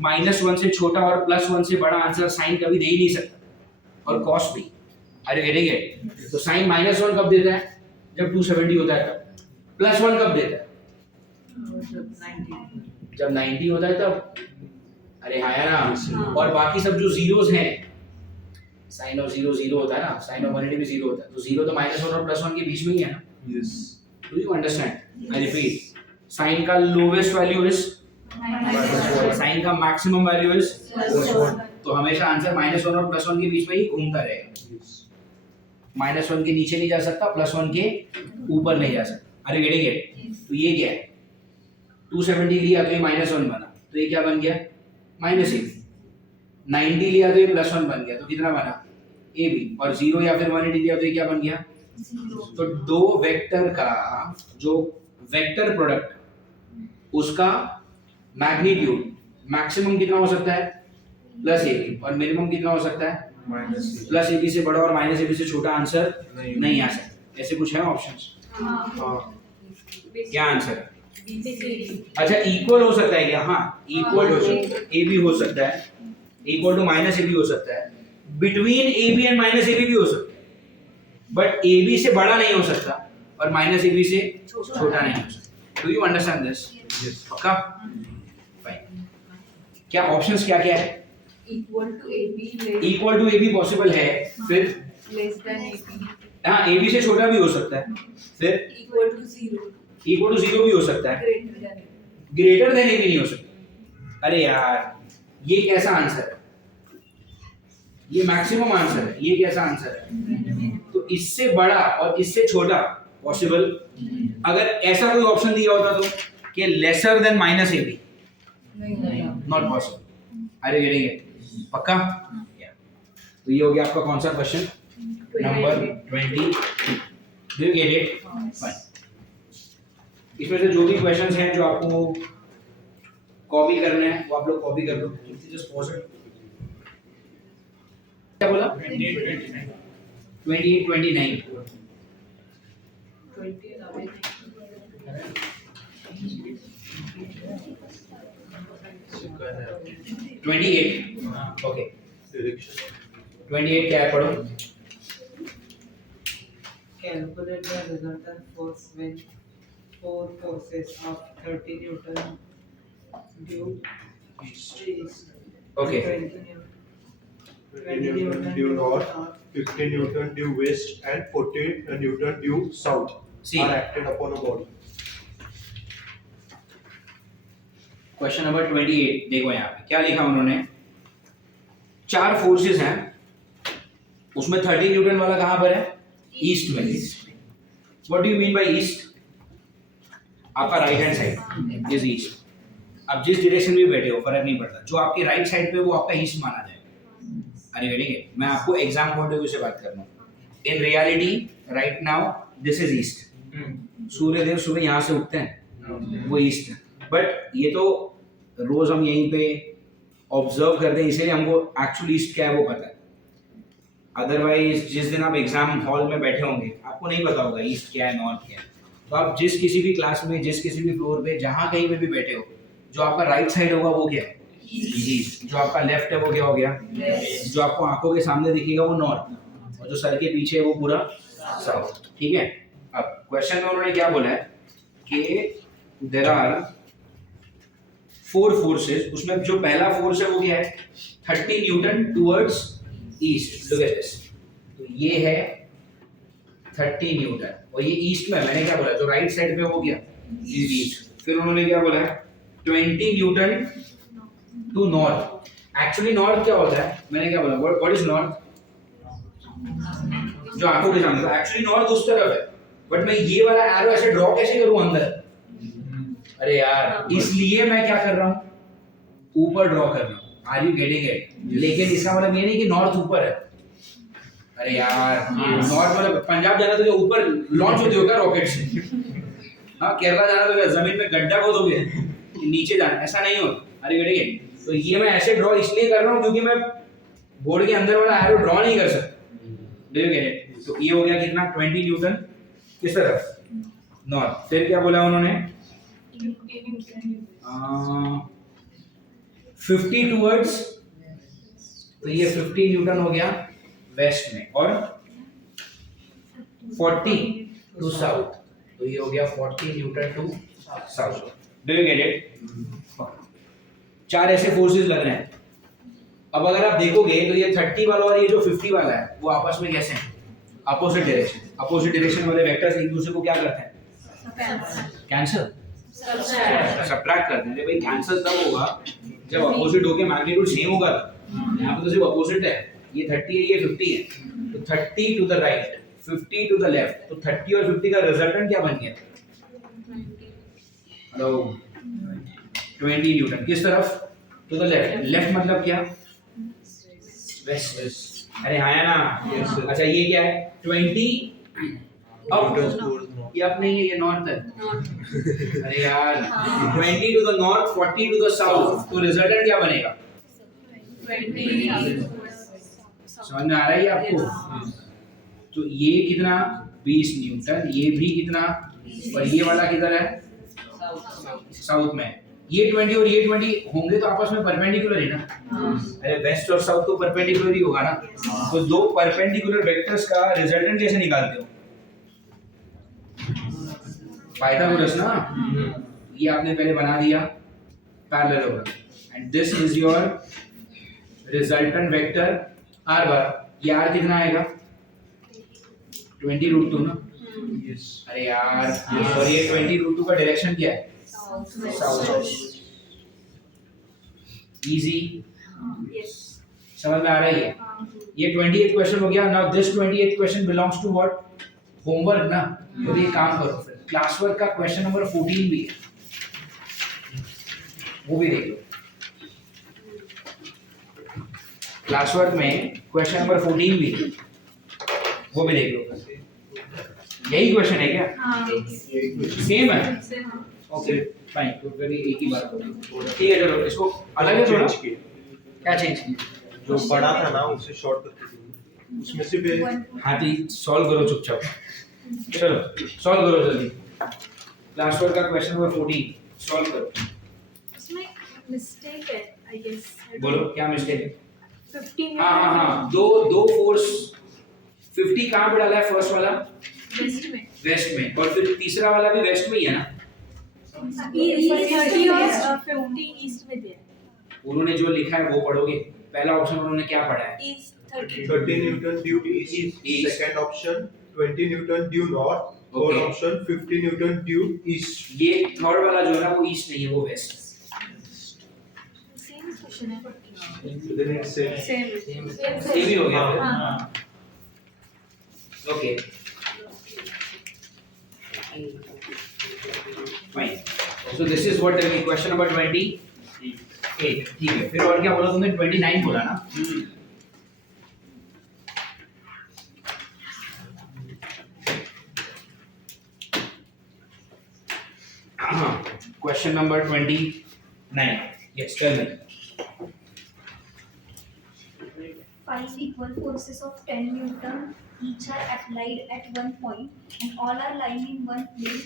-1 से छोटा और +1 से बड़ा आंसर साइन कभी दे ही नहीं सकता. और कॉस भी. Are you getting it? तो साइन -1 कब देता है? जब 270 होता है तब. +1 कब देता है? जब 90 होता है तब. अरे हाँ यार ना. और बाकी सब जो जीरोस हैं, साइन ऑफ 0 0 होता है ना, साइन ऑफ 180 भी 0 होता है. तो 0 तो -1 और +1 के बीच में ही है ना. Do you understand? I repeat, sine का लोवेस्ट वैल्यू इज साइन का मैक्सिमम वैल्यू इज तो हमेशा आंसर -1 और +1 के बीच में ही घूमता रहेगा. -1 के नीचे नहीं जा सकता, +1 के ऊपर नहीं जा सकता. अरे गेटिंग इट? तो ये क्या है? 270 लिया तो ये -1 बना, तो ये क्या बन गया -AB। 90 लिया तो ये +1 बन गया, तो कितना बना AB। और 0 या फिर 180 लिया तो ये क्या बन गया। तो दो वेक्टर का जो वेक्टर प्रोडक्ट उसका मैग्नीट्यूड मैक्सिमम कितना हो सकता है +AB, और मिनिमम कितना हो सकता है +AB से बड़ा और -AB से छोटा आंसर नहीं आ सकता। ऐसे कुछ है ऑप्शंस? क्या आंसर है? अच्छा इक्वल हो सकता है क्या? हाँ इक्वल टू AB हो सकता है, इक्वल टू -AB हो सकता है, बिटवीन AB एंड -AB भी हो सकता है, बट AB से बड़ा नहीं हो सकता और -AB से छोटा नहीं हो सकता। Do you understand this? पक्का? फाइन। क्या ऑप्शंस क्या क्या है? Equal to AB, equal to AB possible है, फिर less than AB, हाँ AB से छोटा भी हो सकता है, फिर equal to 0, इक्वल टू 0 भी हो सकता है, greater than AB. Greater than AB नहीं हो सकता। अरे यार ये कैसा आंसर है? ये मैक्सिमम आंसर है, ये कैसा आंसर है? तो इससे बड़ा और इससे छोटा पॉसिबल। अगर ऐसा कोई ऑप्शन दिया होता तो कि lesser than -AB, not possible. अरे गेटिंग इट? पक्का? तो ये हो गया आपका कौन सा question? Number 20। Do you get it? Fine. इसमें से जो भी क्वेश्चंस हैं जो आपको कॉपी करने हैं वो आप लोग कॉपी कर लो। Just pause it. क्या बोला? 28, 29. 28, 29। 20 away. 28 ओके। 28 क्या है पढ़ो? Calculate the resultant force when four forces of 30 Newton due east. Okay. 20 Newton due north, 50 Newton due west, and 40 Newton due south See. are acted upon a body. Question number 28 देखो यहाँ पे क्या लिखा उन्होंने। 4 forces हैं, उसमें 30 Newton वाला कहाँ पर है? ईस्ट में। What do you mean by east? आपका right hand side is east. अब जिस डायरेक्शन में बैठे हो फर्क नहीं पड़ता, जो आपके राइट साइड पे वो आपका ईस्ट माना जाएगा। अरे वेरी गुड। मैं आपको एग्जाम पॉइंट ऑफ व्यू से बात कर रहा हूँ। In reality right now this is east. Suryadev सुबह यहाँ से उठते हैं, वो ईस्ट है। बट ये तो रोज हम यहीं पे ऑब्जर्व करते हैं, इसीलिए हमको एक्चुअली ईस्ट क्या है वो पता है। अदरवाइज जिस दिन आप एग्जाम हॉल में बैठे होंगे आपको नहीं पता होगा ईस्ट क्या है नॉर्थ क्या है। तो आप जिस किसी भी क्लास में, जिस किसी भी फ्लोर पे, जहाँ कहीं पे भी बैठे हो, जो आपका राइट साइड होगा वो क्या है? ईस्ट। जो आपका लेफ्ट है वो क्या हो गया? जो आपको आंखों के सामने दिखेगा वो नॉर्थ, और जो सर के पीछे है वो पूरा साउथ। ठीक है। अब क्वेश्चन में उन्होंने क्या बोला है कि देयर आर 4 फोर्सेस। उसमें जो पहला फोर्स है वो क्या है? 30 Newton towards east. Look at this. तो ये है 30 न्यूटन और ये ईस्ट में। मैंने क्या बोला? जो राइट साइड पे वो क्या? ईस्ट। फिर उन्होंने क्या बोला है? 20 newton to north. Actually north क्या होता है? मैंने क्या बोला? What is north? जो आंखों के सामने। एक्चुअली नॉर्थ उस तरफ है, बट मैं ये वाला एरो ऐसे ड्रॉ कैसे करूं अंदर? अरे यार इसलिए मैं क्या कर रहा हूं? ऊपर ड्रॉ कर रहा हूं। Are you getting it? लेकिन इसका मतलब ये नहीं कि नॉर्थ ऊपर है। अरे यार नॉर्थ मतलब पंजाब जाना तो ऊपर लॉन्च होते हो क्या रॉकेट से? हाँ केरला जाना तो जमीन में गड्ढा खोदोगे, नीचे जाना, ऐसा नहीं हो। अरे गेटिंग इट? तो ये मैं ऐसे ड्रॉ इसलिए कर रहा हूँ क्योंकि मैं बोर्ड के अंदर वाला एरो ड्रॉ नहीं कर सकता। Do you get it? तो ये हो गया कितना? 20 न्यूटन किस तरफ? नॉर्थ। फिर क्या बोला उन्होंने? 50 टुवर्ड्स, तो ये 50 न्यूटन हो गया वेस्ट में, और 40 टू साउथ, तो ये हो गया 40 newton to south. Do you get it? 4 ऐसे फोर्सेस लग रहे हैं। अब अगर आप देखोगे तो ये 30 वाला और ये जो 50 वाला है वो आपस में कैसे हैं? Opposite direction. अपोजिट डायरेक्शन वाले वेक्टर्स एक दूसरे को क्या करते हैं? कैंसिल, सब्ट्रैक्ट करते हैं। भाई कैंसिल तब होगा जब अपोजिट होके मैग्नीट्यूड सेम होगा। यहाँ पे तो सिर्फ अपोजिट है, ये 30 है ये 50 है। तो 30 to the right, 50 to the left, तो 30 और 50 का रिजल्टेंट क्या बन गया? हेलो 20 न्यूटन किस तरफ? To the left. लेफ्ट मतलब क्या? वेस्ट. अरे हाँ ना. अच्छा ये क्या है? 20 अप. ये अप नहीं है, ये नॉर्थ है. अरे यार 20 to the north, 40 to the south. तो रिजल्टेंट क्या बनेगा? 20. समझ में आ रहा है ये आपको? तो ये कितना? 20 न्यूटन. ये भी कितना? और ये वाला किधर है? साउथ में. ये 20 और ये 20 होंगे तो आपस में परपेंडिकुलर ही ना. अरे वेस्ट और साउथ तो परपेंडिकुलर ही होगा ना. तो दो परपेंडिकुलर वेक्टर्स का रिजल्टेंट कैसे निकालते हो? पाइथागोरस ना. ये आपने पहले बना दिया parallelogram. And this is your resultant vector r बार. ये r कितना आएगा? 20√2 ना. अरे यार. और ये 20√2 का डायरेक्शन क्या है? साउथ. इजी. समझ में आ रही है? ये 28th क्वेश्चन हो गया. Now this 28th question belongs to what? Homework ना. तो ये काम करो फिर. क्लास वर्क का क्वेश्चन नंबर 14 भी है, वो भी देख लो. क्लास वर्क में क्वेश्चन नंबर 14 भी है, वो भी देख लो. यही क्वेश्चन है क्या? सेम है. Okay fine. तो फिर एक ही बात होगी. ठीक है चलो इसको अलग है थोड़ा. क्या चेंज किया? जो बड़ा था ना उसे शॉर्ट करके दीजिए. उसमें से भी हाथी सॉल्व करो चुपचाप. चलो सॉल्व करो जल्दी. क्लास वर्क का क्वेश्चन नंबर 14 सॉल्व करो. उसमें मिस्टेक है आई गेस. बोलो क्या मिस्टेक है? 15 हाँ दो फोर्स 50 कहाँ पे डाला है? फर्स्ट वाला वेस्ट में. वेस्ट में, और फिर तीसरा वाला भी वेस्ट में ही है ना. ये 30 और 50 ईस्ट में दिया है. उन्होंने जो लिखा है वो पढ़ोगे. पहला ऑप्शन उन्होंने क्या पढ़ा है? East 30. 30 newton due east. East. Second option 20 newton due north. Third Okay. Option 50 newton due east. ये थर्ड वाला जो है ना वो ईस्ट नहीं है, वो वेस्ट. सेम क्वेश्चन है. Then it's same. Same same ही हो गया फिर. हाँ. Okay fine. So this is what question number 28. ठीक है. फिर और क्या बोला तुमने? 29 बोला ना. Question number 29. Yes, tell me. 5 equal forces of 10 Newton each are applied at one point and all are lying in one plane.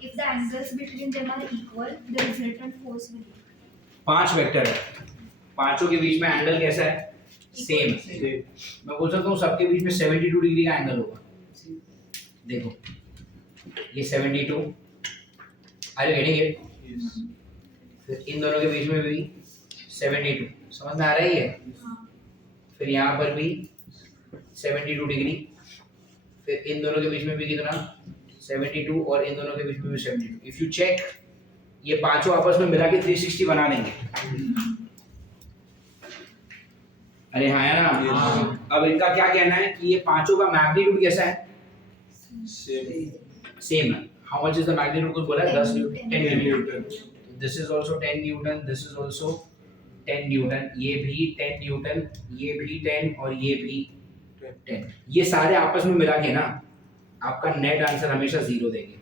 If the angles between them are equal, the resultant force will be. 5 vector है. पांचों के बीच में angle कैसा है? Same. मैं बोल सकता हूँ सबके बीच में 72 डिग्री का एंगल होगा. देखो ये 72. Are you getting it? फिर इन दोनों के बीच में भी 72. समझ में आ रही है? फिर यहाँ पर भी 72 डिग्री. फिर इन दोनों के बीच में भी कितना? 72. और इन दोनों के बीच में भी 72. इफ यू चेक ये पांचों आपस में मिला के 360 बना देंगे. अरे हाँ है ना. अब इनका क्या कहना है कि ये पांचों का मैग्नीट्यूड कैसा है? सेम है. How much is the magnitude? कुछ बोला है 10 Newton. 10 Newton. This is also 10 Newton. This is also 10 Newton. ये भी 10 न्यूटन. ये भी 10 और ये भी 10. ये सारे आपस में मिला के ना आपका नेट आंसर हमेशा 0 देंगे.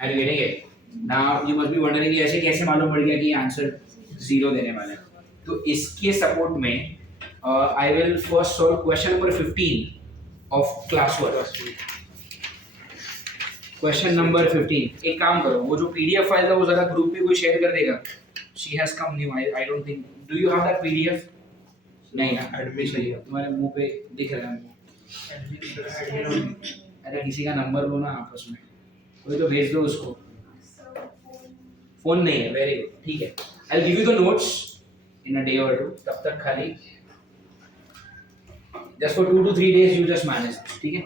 Are you getting it? Now you must be wondering कि ऐसे कैसे मालूम पड़ गया कि आंसर 0 देने वाला है. तो इसके सपोर्ट में I will first solve question number 15 of class work. Question number 15. एक काम करो, वो जो पीडीएफ फाइल है वो जरा ग्रुप पे कोई शेयर कर देगा. She has come new. I don't think. Do you have that PDF? नहीं ना. एडमिशन तुम्हारे मुंह पे दिख रहा है. अरे किसी का नंबर लो ना आपस में. कोई तो भेज दो उसको. फोन नहीं है. Very good. ठीक है. I will give you the notes in a day और टू. तब तक खाली just for 2 to 3 days you just manage. ठीक है.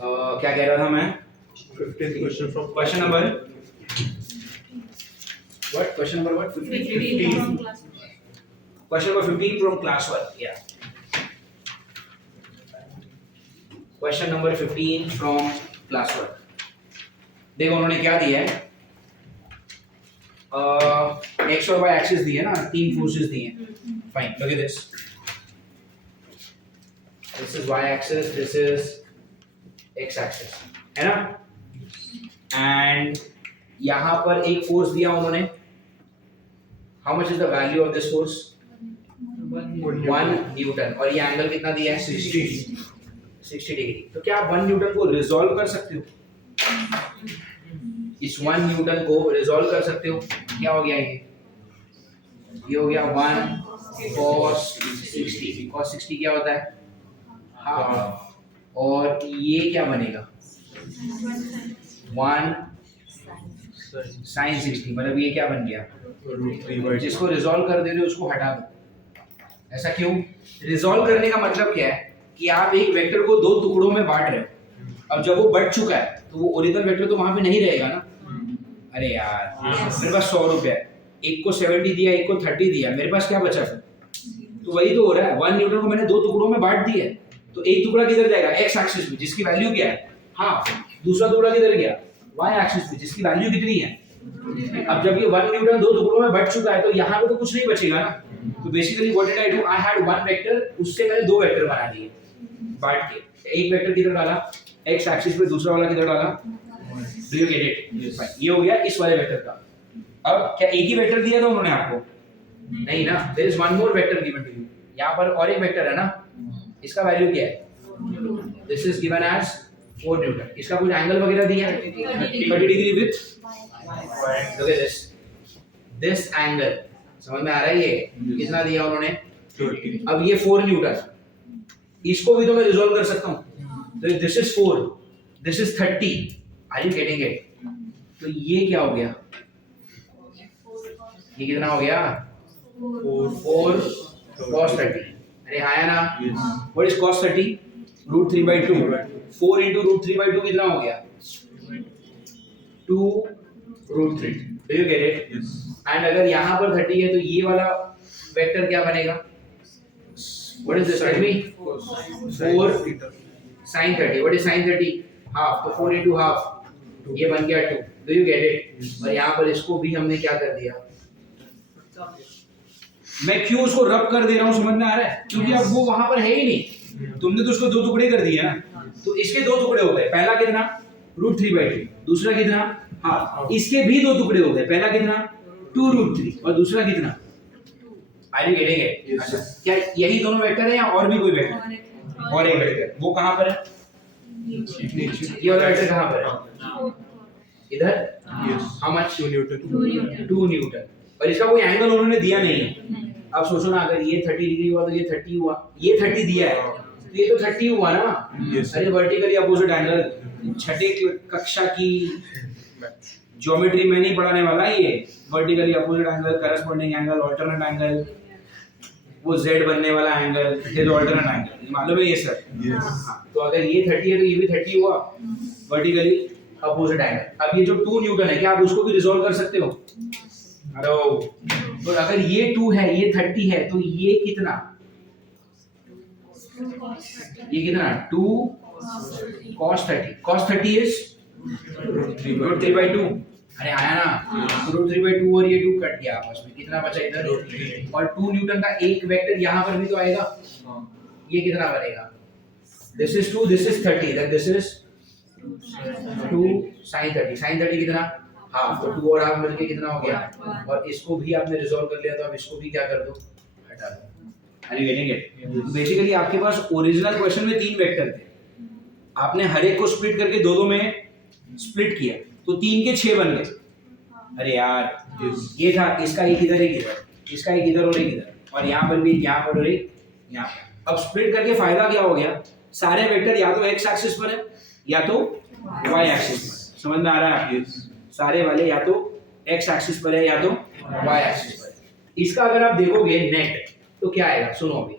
क्या कह रहा था मैं? 15th question from question number what? Question number what? 15. Question number 15 from class work. या question number 15 from class work. देखो उन्होंने क्या दिया है, एक्स और वाई एक्सिस दिए ना, तीन फोर्सेस दिए हैं. Fine, look at this. This is Y axis, this is X axis, है ना. एंड यहाँ पर एक फोर्स दिया उन्होंने. How much is the value of this force? 1 newton. और ये एंगल कितना दिया है? 60 डिग्री. तो क्या आप 1 न्यूटन को रिजॉल्व कर सकते हो? इस 1 न्यूटन को रिजॉल्व कर सकते हो? क्या हो गया ये हो गया 1 cos 60. cos 60 क्या होता है? हाफ. और ये क्या बनेगा? 1 sin 60. मतलब ये क्या बन गया? जिसको रिजॉल्व कर दे रहे हो उसको हटा दो. ऐसा क्यों? रिजॉल्व करने का मतलब क्या है कि आप एक वेक्टर को दो टुकड़ों में बांट रहे हो. अब जब वो बढ़ चुका है तो वो ओरिजिनल वेक्टर तो वहां पे नहीं रहेगा ना. अरे यार, मेरे पास 100 रुपए है, एक को 70 दिया, एक को 30 दिया, मेरे पास क्या बचा फिर? तो वही तो हो रहा है. 1 न्यूटन को मैंने दो टुकड़ों में बांट दिया है, तो एक टुकड़ा किधर जाएगा? एक्स एक्सिस में, जिसकी वैल्यू क्या है? हाफ. दूसरा टुकड़ा किधर गया? वाई एक्सिस में, जिसकी वैल्यू कितनी है? अब जब ये 1 न्यूटन दो टुकड़ों में बट चुका है तो यहाँ पे तो कुछ नहीं बचेगा ना. तो basically what did I do? I had 1 vector, उससे मैंने दो वेक्टर बना दिए बांट के. एक वेक्टर किधर डाला? एक्स एक्सिस पे. दूसरा वाला किधर डाला? Do you get it? Fine. ये हो गया इस वाले वेक्टर का. अब क्या एक ही वेक्टर दिया था उन्होंने आपको? नहीं ना. There is one more vector given to you. यहाँ पर और एक वेक्टर है ना, इसका वैल्यू क्या है? This is given as 4 newton. इसका कुछ एंगल वगैरह दिया है? 30 degree with. Look at this angle. समझ में आ रहा है? ये कितना दिया उन्होंने? 30. अब ये 4 न्यूटन, इसको भी तो मैं रिजॉल्व कर सकता हूँ. तो this is 4, this is 30. Are you getting it? तो ये क्या हो गया? ये कितना हो गया? 4 cos 30. अरे हाँ ना. What is cos 30? √3/2. 4 into √3/2 कितना हो गया? 2 √3. Do you get it? Yes. And अगर यहाँ पर 30 है तो ये वाला वेक्टर क्या बनेगा? What is this? Tell me. 4 sin 30. What is sin 30? Half. तो 4 into half. ये बन गया 2. Do you get it? और यहाँ पर इसको भी हमने क्या कर दिया? मैं क्यों उसको रब कर दे रहा हूँ, समझ में आ रहा है? क्योंकि अब वो वहां पर है ही नहीं. तुमने तो उसको दो टुकड़े कर दिए ना. तो इसके दो टुकड़े हो गए. पहला कितना? √3/2. दूसरा कितना? हाफ. इसके भी दो टुकड़े हो गए. पहला कितना? 2√3. और दूसरा कितना? Are you getting it? अच्छा, क्या यही दोनों वेक्टर है या और भी कोई वेक्टर? और एक वेक्टर. वो कहां पर है? ये वाला वेक्टर कहां पर है? इधर. How much? 2 न्यूटन. और इसका कोई एंगल उन्होंने दिया नहीं है. अब सोचो ना, अगर ये 30 डिग्री हुआ तो ये 30 हुआ. ये 30 दिया है तो ये तो 30 हुआ ना. अरे वर्टिकली अपोजिट एंगल. छठी कक्षा की ज्योमेट्री में नहीं पढ़ाने वाला ये. Vertically opposite angle, corresponding angle, alternate angle, वो z बनने वाला एंगल, ये जो अल्टरनेट एंगल, मालूम है ये सर? तो अगर ये 30 है तो ये भी 30 हुआ. Vertically opposite angle. अब ये जो 2 न्यूटन है, क्या आप उसको भी रिजॉल्व कर सकते हो? हेलो. तो अगर ये 2 है, ये 30 है, तो ये कितना? ये कितना? 2 cos 30. cos 30 is √3/2. अरे आया ना. √3/2 और ये 2 कट गया आपस में. कितना बचा इधर? और 2 न्यूटन का एक वेक्टर यहाँ पर भी तो आएगा. ये कितना बनेगा? This is 2, this is 30, then this is 2 sin 30. sin 30 कितना? हाफ. तो 2 और हाफ मिलके कितना हो गया? और इसको भी आपने रिजॉल्व कर लिया, तो अब इसको भी क्या कर दो? हटा दो. Are you getting it? Basically आपके पास ओरिजिनल क्वेश्चन में 3 वेक्टर थे. आपने हर एक को स्प्लिट करके दो में स्प्लिट किया, तो 3 के 6 बन गए. अरे यार, ये था. इसका एक इधर, एक इधर, इसका एक इधर और एक इधर, और यहाँ पर भी, यहाँ पर और एक यहाँ पर. अब स्प्लिट करके फायदा क्या हो गया? सारे वेक्टर या तो एक्स एक्सिस पर है या तो वाई एक्सिस पर. समझ में आ रहा है? सारे वाले या तो एक्स एक्सिस पर है या तो वाई एक्सिस पर है. इसका अगर आप देखोगे नेट तो क्या आएगा? सुनो अभी.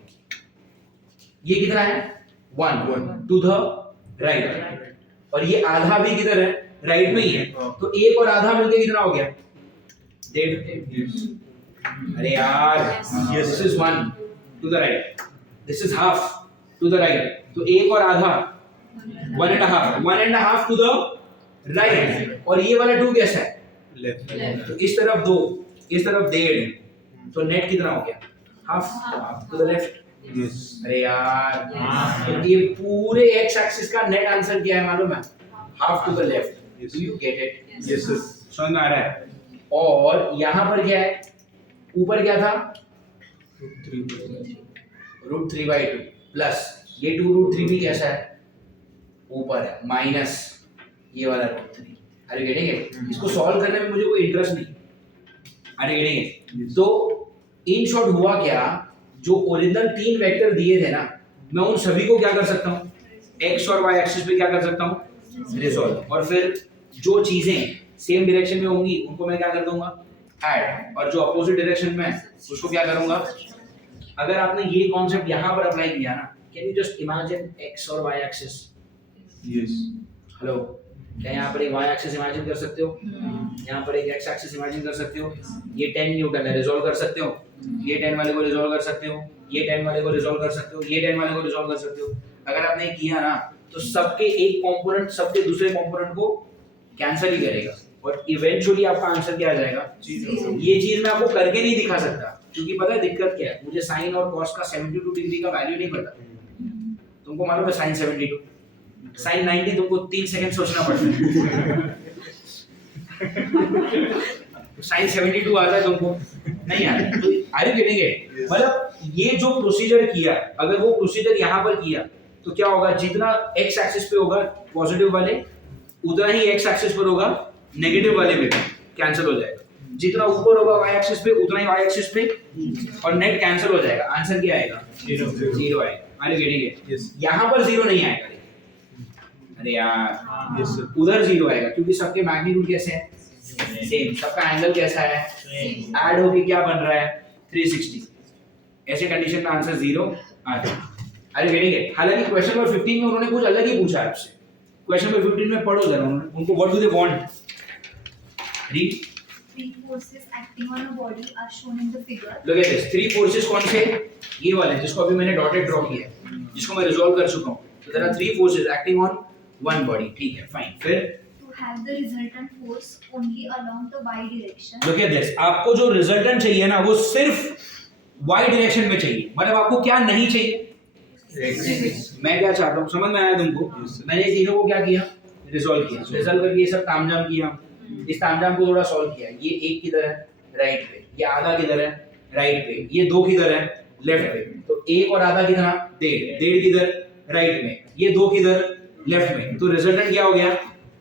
ये कितना है? 1 टू द राइट. और ये आधा भी किधर है? राइट में ही है. तो एक और आधा मिलके कितना हो गया? 1.5. अरे यार, this is 1 to the right, this is half to the right. तो एक और आधा 1.5 टू द राइट, और ये वाला 2 कैसा है? Left. तो इस तरफ 2, इस तरफ 1.5, तो नेट कितना हो गया? Half to the left. Yes. अरे यार, तो ये पूरे x एक्सिस का नेट आंसर क्या है मालूम है? Half to the left. Yes. Do you get it? Yes, sir. समझ में आ रहा है? और यहाँ पर क्या है? ऊपर क्या था? √3/2 प्लस ये 2√3 भी कैसा है? ऊपर है, माइनस ये वाला √3। अरे गेटिंग इट? इसको सॉल्व करने में मुझे कोई इंटरेस्ट नहीं। अरे गेटिंग इट? तो इन शॉर्ट हुआ क्या, जो ओरिजिनल 3 वेक्टर दिए थे ना, मैं उन सभी को क्या कर सकता हूँ? x और y एक्सिस पे क्या कर सकता हूँ? रिजॉल्व। और फिर जो चीजें सेम डायरेक्शन में होंगी उनको मैं क्या कर दूंगा? ऐड। और जो अपोजिट डायरेक्शन में है उसको क्या करूंगा? अगर आपने ये कॉन्सेप्ट यहाँ पर अप्लाई किया ना, can you just imagine x और y एक्सिस? Yes. हेलो, क्या यहाँ पर एक y एक्सिस इमेजिन कर सकते हो? यहाँ पर एक x एक्सिस इमेजिन कर सकते हो? ये 10 न्यूटन है, रिजॉल्व कर सकते हो? ये 10 वाले को रिजॉल्व कर सकते हो? ये 10 वाले को रिजॉल्व कर सकते हो? ये 10 वाले को रिजॉल्व कर सकते हो? अगर आपने किया ना, तो सबके एक कंपोनेंट सबके दूसरे कंपोनेंट को कैंसिल ही करेगा और इवेंचुअली आपका आंसर क्या आ जाएगा? ये चीज मैं आपको करके नहीं दिखा सकता, क्योंकि पता है दिक्कत क्या है? मुझे साइन और कॉस का 72 डिग्री का वैल्यू नहीं पता। तुमको मालूम है साइन 72, साइन 90 तुमको 3 सेकंड सोचना पड़ता है। साइन 72 आता है तुमको? नहीं आता। तो आर यू गेटिंग इट? मतलब ये जो प्रोसीजर किया, अगर वो प्रोसीजर यहाँ पर किया तो क्या होगा? जितना x एक्सिस पे होगा पॉजिटिव वाले, उतना ही x एक्सिस पर होगा नेगेटिव वाले में भी कैंसिल हो जाएगा। जितना ऊपर होगा y एक्सिस पे, उतना ही y एक्सिस पे, और नेट कैंसिल हो जाएगा। आंसर क्या आएगा? 0 आएगा। Are you getting it? Yes. यहाँ पर 0 नहीं आएगा। अरे यार, Yes, sir. उधर 0 आएगा क्योंकि सबके मैग्नीट्यूड कैसे हैं? सेम। सबका एंगल कैसा है? ऐड होके क्या बन रहा है? 360। ऐसे कंडीशन में आंसर 0 आ जाएगा। अरे गेटिंग इट? हालांकि क्वेश्चन नंबर 15 में उन्होंने कुछ अलग ही पूछा आपसे। क्वेश्चन नंबर 15 में पढ़ो जरा उनको, what do they want? Read. 3 forces acting on a body are shown in the figure. Look at this. 3 forces कौन से? ये वाले जिसको अभी मैंने डॉटेड ड्रॉ किया है, जिसको मैं रिजॉल्व कर चुका हूं। तो there are 3 forces acting on one body. ठीक है, फाइन। फिर To have the resultant force only along the y direction. Look at this. आपको जो रिजल्टेंट चाहिए ना, वो सिर्फ y डायरेक्शन में चाहिए। मतलब आपको क्या नहीं चाहिए? मैं क्या चाहता हूँ, समझ में आया तुमको? मैंने ये तीनों को क्या किया? रिजॉल्व किया। रिजॉल्व करके ये सब तामझाम किया, इस तामझाम को थोड़ा सॉल्व किया। ये 1 किधर है? राइट पे। ये आधा किधर है? राइट पे। ये 2 किधर है? लेफ्ट पे। तो 1 और आधा कितना? 1.5 किधर? राइट में। ये 2 किधर? लेफ्ट में। तो रिजल्टेंट क्या हो गया?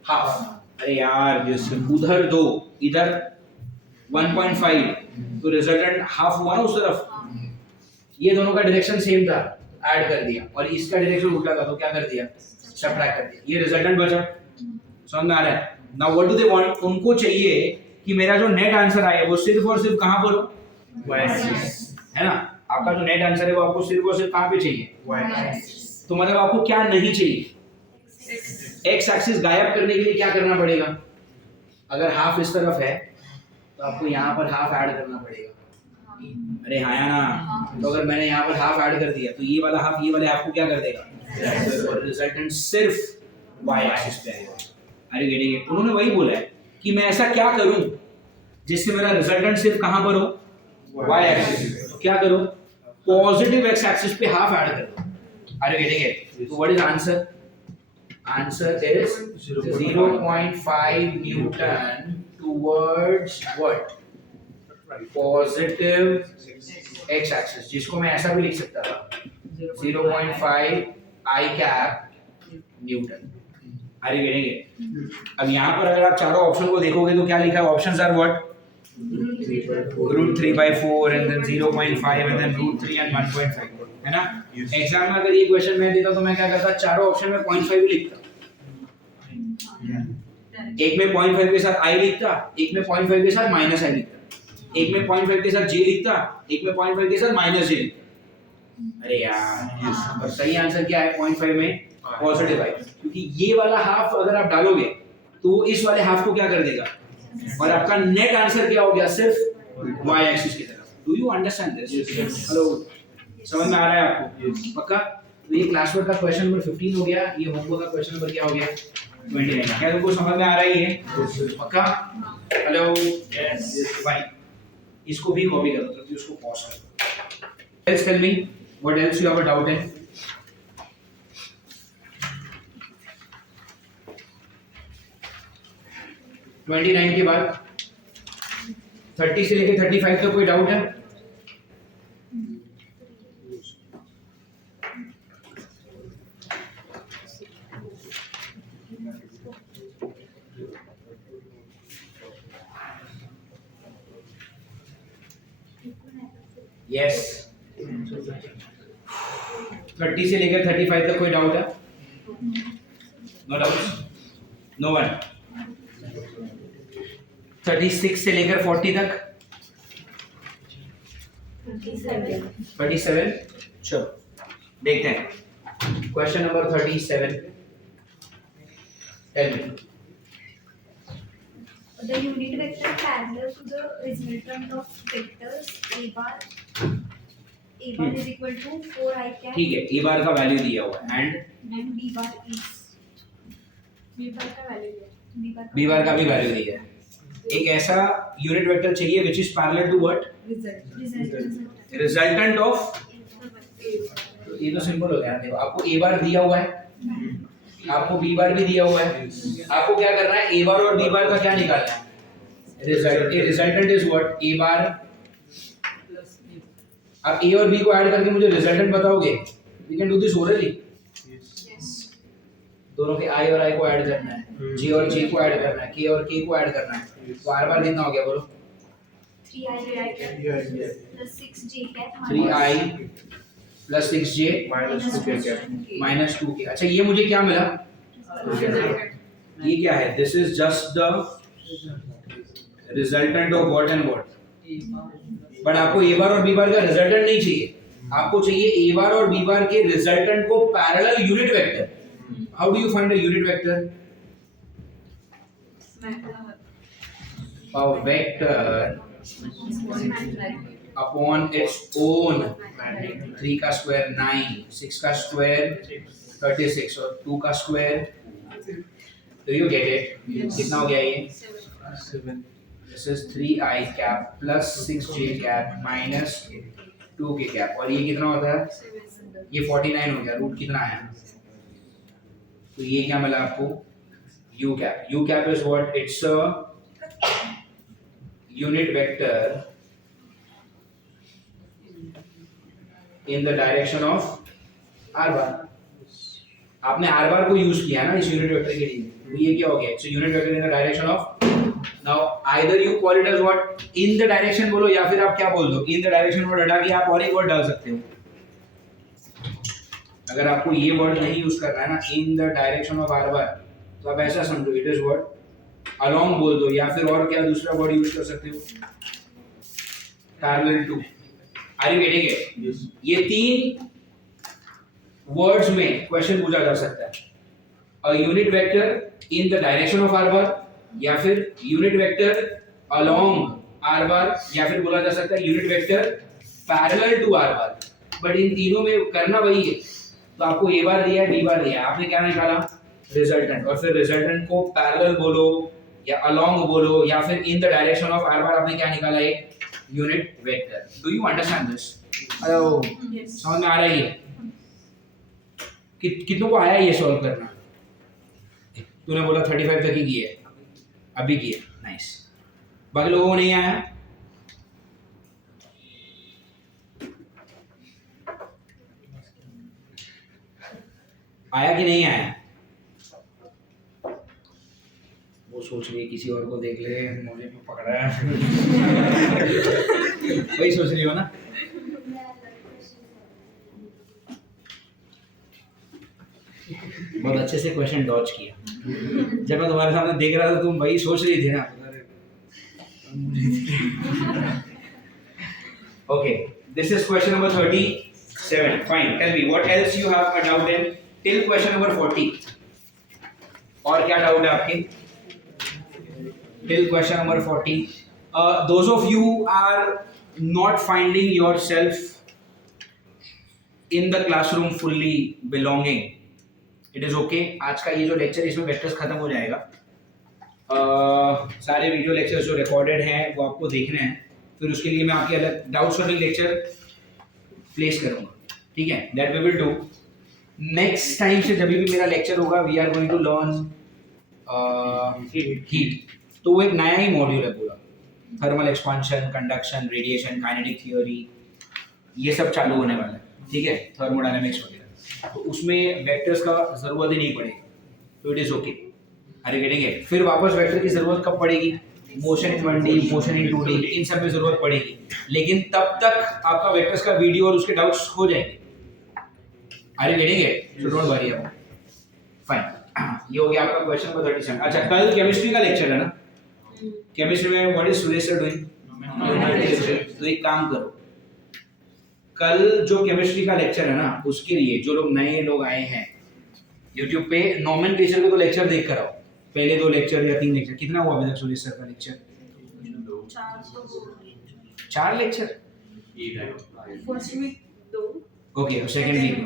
हाफ। अरे यार, उधर 2 इधर 1.5, तो रिजल्टेंट हाफ हुआ ना उस तरफ। ये दोनों का डायरेक्शन सेम था, ऐड कर दिया, और इसका डायरेक्शन उल्टा था तो क्या कर दिया? सबट्रैक्ट कर दिया। ये रिजल्टेंट बचा। समझ में आ रहा है? Now what do they want? उनको चाहिए कि मेरा जो नेट आंसर आए वो सिर्फ और सिर्फ कहां पर हो? y एक्सिस, है ना? आपका जो नेट आंसर है वो आपको सिर्फ और सिर्फ कहां पे चाहिए? Y axis. तो मतलब आपको क्या नहीं चाहिए? x एक्सिस गायब करने के लिए क्या करना पड़ेगा? अगर हाफ इस तरफ है तो आपको यहाँ पर हाफ ऐड करना पड़ेगा। अरे हाँ या ना? तो अगर मैंने यहाँ पर हाफ ऐड कर दिया तो ये वाला हाफ ये वाले हाफ को क्या कर देगा? और रिजल्टेंट सिर्फ y एक्सिस पे आएगा। अरे गेटिंग इट? उन्होंने वही बोला है कि मैं ऐसा क्या करूं जिससे मेरा रिजल्टेंट सिर्फ कहां पर हो? y एक्सिस पे। तो क्या करूं? पॉजिटिव x एक्सिस पे हाफ ऐड कर दो। अरे गेटिंग इट? तो what is answer? Answer is 0.5 Newton towards what? Positive x axis, जिसको मैं ऐसा भी लिख सकता था 0.5 I cap Newton। Are you getting it? अब यहाँ पर अगर आप चारों ऑप्शन को देखोगे तो क्या लिखा है? Options are what? √3/4 and then 0.5 and then √3 and 1.5, है ना? एग्जाम में अगर ये क्वेश्चन मैं देता तो मैं क्या करता? चारों ऑप्शन में 0.5 ही लिखता। एक में 0.5 के साथ i लिखता, एक में 0.5 के साथ माइनस i लिखता, एक में 0.5 के साथ j लिखता, एक में 0.5 के साथ माइनस j लिखता। अरे यार, और सही आंसर क्या है? 0.5 में पॉजिटिव i, क्योंकि ये वाला हाफ अगर आप डालोगे तो इस वाले हाफ को क्या कर देगा? और आपका नेट आंसर क्या हो गया? सिर्फ y एक्सिस की तरफ। Do you understand this? Hello, समझ में आ रहा है आपको? पक्का? तो ये क्लास वर्क का क्वेश्चन नंबर 15 हो गया। ये होमवर्क का क्वेश्चन नंबर क्या हो गया? 29. क्या तुमको समझ में आ रही है? पक्का? हेलो? Yes. फाइन. इसको भी कॉपी करो, तो उसको पॉज करो. Else tell me, what else you have a doubt in? $29 के बाद 30 से लेके 35 तक कोई डाउट है? यस. 30 से लेकर 35 तक कोई डाउट है? No doubt? No one. 36 से लेकर 40 तक? 37. चलो देखते हैं. Question number 37. Tell me. The unit vector parallel to the resultant of vectors a bar is equal to 4i cap ठीक है, ए बार का वैल्यू दिया हुआ है and and b bar is B bar का वैल्यू है. बी बार का भी वैल्यू दिया है. एक ऐसा यूनिट वेक्टर चाहिए which is parallel to what? Resultant of. ये तो सिंपल हो गया ना. देखो आपको ए बार दिया हुआ है, आपको बी बार भी दिया हुआ है. आपको क्या करना है? ए बार और बी बार का क्या निकालना है? Result. A resultant is what? A bar. आप ए और बी को ऐड करके मुझे रिजल्टेंट बताओगे? We can do this orally. दोनों के आई और आई को ऐड करना है, जे और जे को ऐड करना है, के और के को ऐड करना है. तो बार बार कितना हो गया बोलो? 3i plus 6j cap 3i plus 6j minus 2k. अच्छा ये मुझे क्या मिला? ये क्या है? This is just the resultant of what and what. But आपको ए बार और बी बार का रिजल्टेंट नहीं चाहिए. आपको चाहिए ए बार और बी बार के रिजल्टेंट को parallel unit vector. How do you find a unit vector? A vector upon its own. 3 का स्क्वायर 9, 6 का स्क्वायर 36 और 2 का square. Do you get it? कितना हो गया ये? 7. This is 3i cap plus 6j cap minus 2k cap. और ये कितना होता है? ये 49 हो गया. रूट कितना आया? तो ये क्या मिला आपको? u cap. u cap is what? It's a unit vector in the direction of r bar. आपने r bar को यूज किया ना इस यूनिट वेक्टर के लिए. तो ये क्या हो गया? It's unit vector in the direction of. Now either you call it as what? In the direction बोलो या फिर आप क्या बोल दो? इन द डायरेक्शन वर्ड हटा के आप और एक वर्ड डाल सकते हो. अगर आपको ये वर्ड नहीं यूज करना है ना, इन the direction of r bar, तो आप ऐसा समझो इट इज व्हाट? अलोंग बोल दो या फिर और क्या दूसरा वर्ड यूज कर सकते हो? Parallel to. Are you getting it? ये 3 वर्ड्स में क्वेश्चन पूछा जा सकता है. A unit vector in the direction of R bar, या फिर unit vector along R bar, या फिर बोला जा सकता है unit vector parallel to R bar. But इन तीनों में करना वही है. तो आपको ए बार दिया है, बी बार दिया है, आपने क्या निकाला? रिजल्टेंट. और फिर रिजल्टेंट को पैरेलल बोलो या अलोंग बोलो या फिर इन द डायरेक्शन ऑफ आर बार, आपने क्या निकाला? एक unit vector. Do you understand this? Hello, समझ में आ रही है? कितनों को आया ये सॉल्व करना? तूने बोला 35 तक ही किए, अभी किए. नाइस. बाकी लोगों को नहीं आया? आया कि नहीं आया? वो सोच रही है किसी और को देख ले, मुझे क्यों पकड़ा है? वही सोच रही हो ना? बहुत अच्छे से क्वेश्चन डॉज किया. जब मैं तुम्हारे सामने देख रहा था तुम वही सोच रही थी ना. Okay, this is question number 37. Fine. Tell me what else you have a doubt in till question number 40. और क्या डाउट है आपके till question number 40? Those of you are not finding yourself in the classroom fully belonging. It is okay. आज का ये जो lecture इसमें vectors खत्म हो जाएगा। सारे वीडियो लेक्चर्स जो रिकॉर्डेड हैं वो आपको देखने हैं, फिर उसके लिए मैं आपके अलग डाउट सॉल्विंग लेक्चर प्लेस करूँगा, ठीक है। That we will do next time से। जब भी मेरा लेक्चर होगा we are going to learn heat, तो वो एक नया ही मॉड्यूल है पूरा, thermal expansion, conduction, radiation, kinetic theory, ये सब चालू होने वाला है, ठीक है, थर्मोडायनेमिक्स वगैरह। तो उसमें वेक्टर्स का ज़रूरत ही नहीं पड़ेगी, तो इट इज़ ओके। अरे गेटिंग इट। फिर वापस वेक्टर की ज़रूरत कब पड़ेगी? Motion in 1D, motion in 2D, इन सब में ज़रूरत पड़ेगी, लेकिन तब तक आपका वेक्टर्स का वीडियो और उसके डाउट्स हो जाएंगे। अरे getting it, so don't worry about. Fine, ये हो गया आपका क्वेश्चन नंबर 37। अच्छा, कल केमिस्ट्री का लेक्चर है ना? केमिस्ट्री में what is Suresh sir doing? तो एक काम करो, कल जो केमिस्ट्री का लेक्चर है ना, उसके लिए जो लोग नए लोग आए हैं YouTube पे, नॉमेनक्लेचर के तो लेक्चर देख कर आओ, पहले 2 लेक्चर या 3 लेक्चर। कितना हुआ अभी तक सुरेश सर का lecture? 4 lecture. First week 2, okay, second week.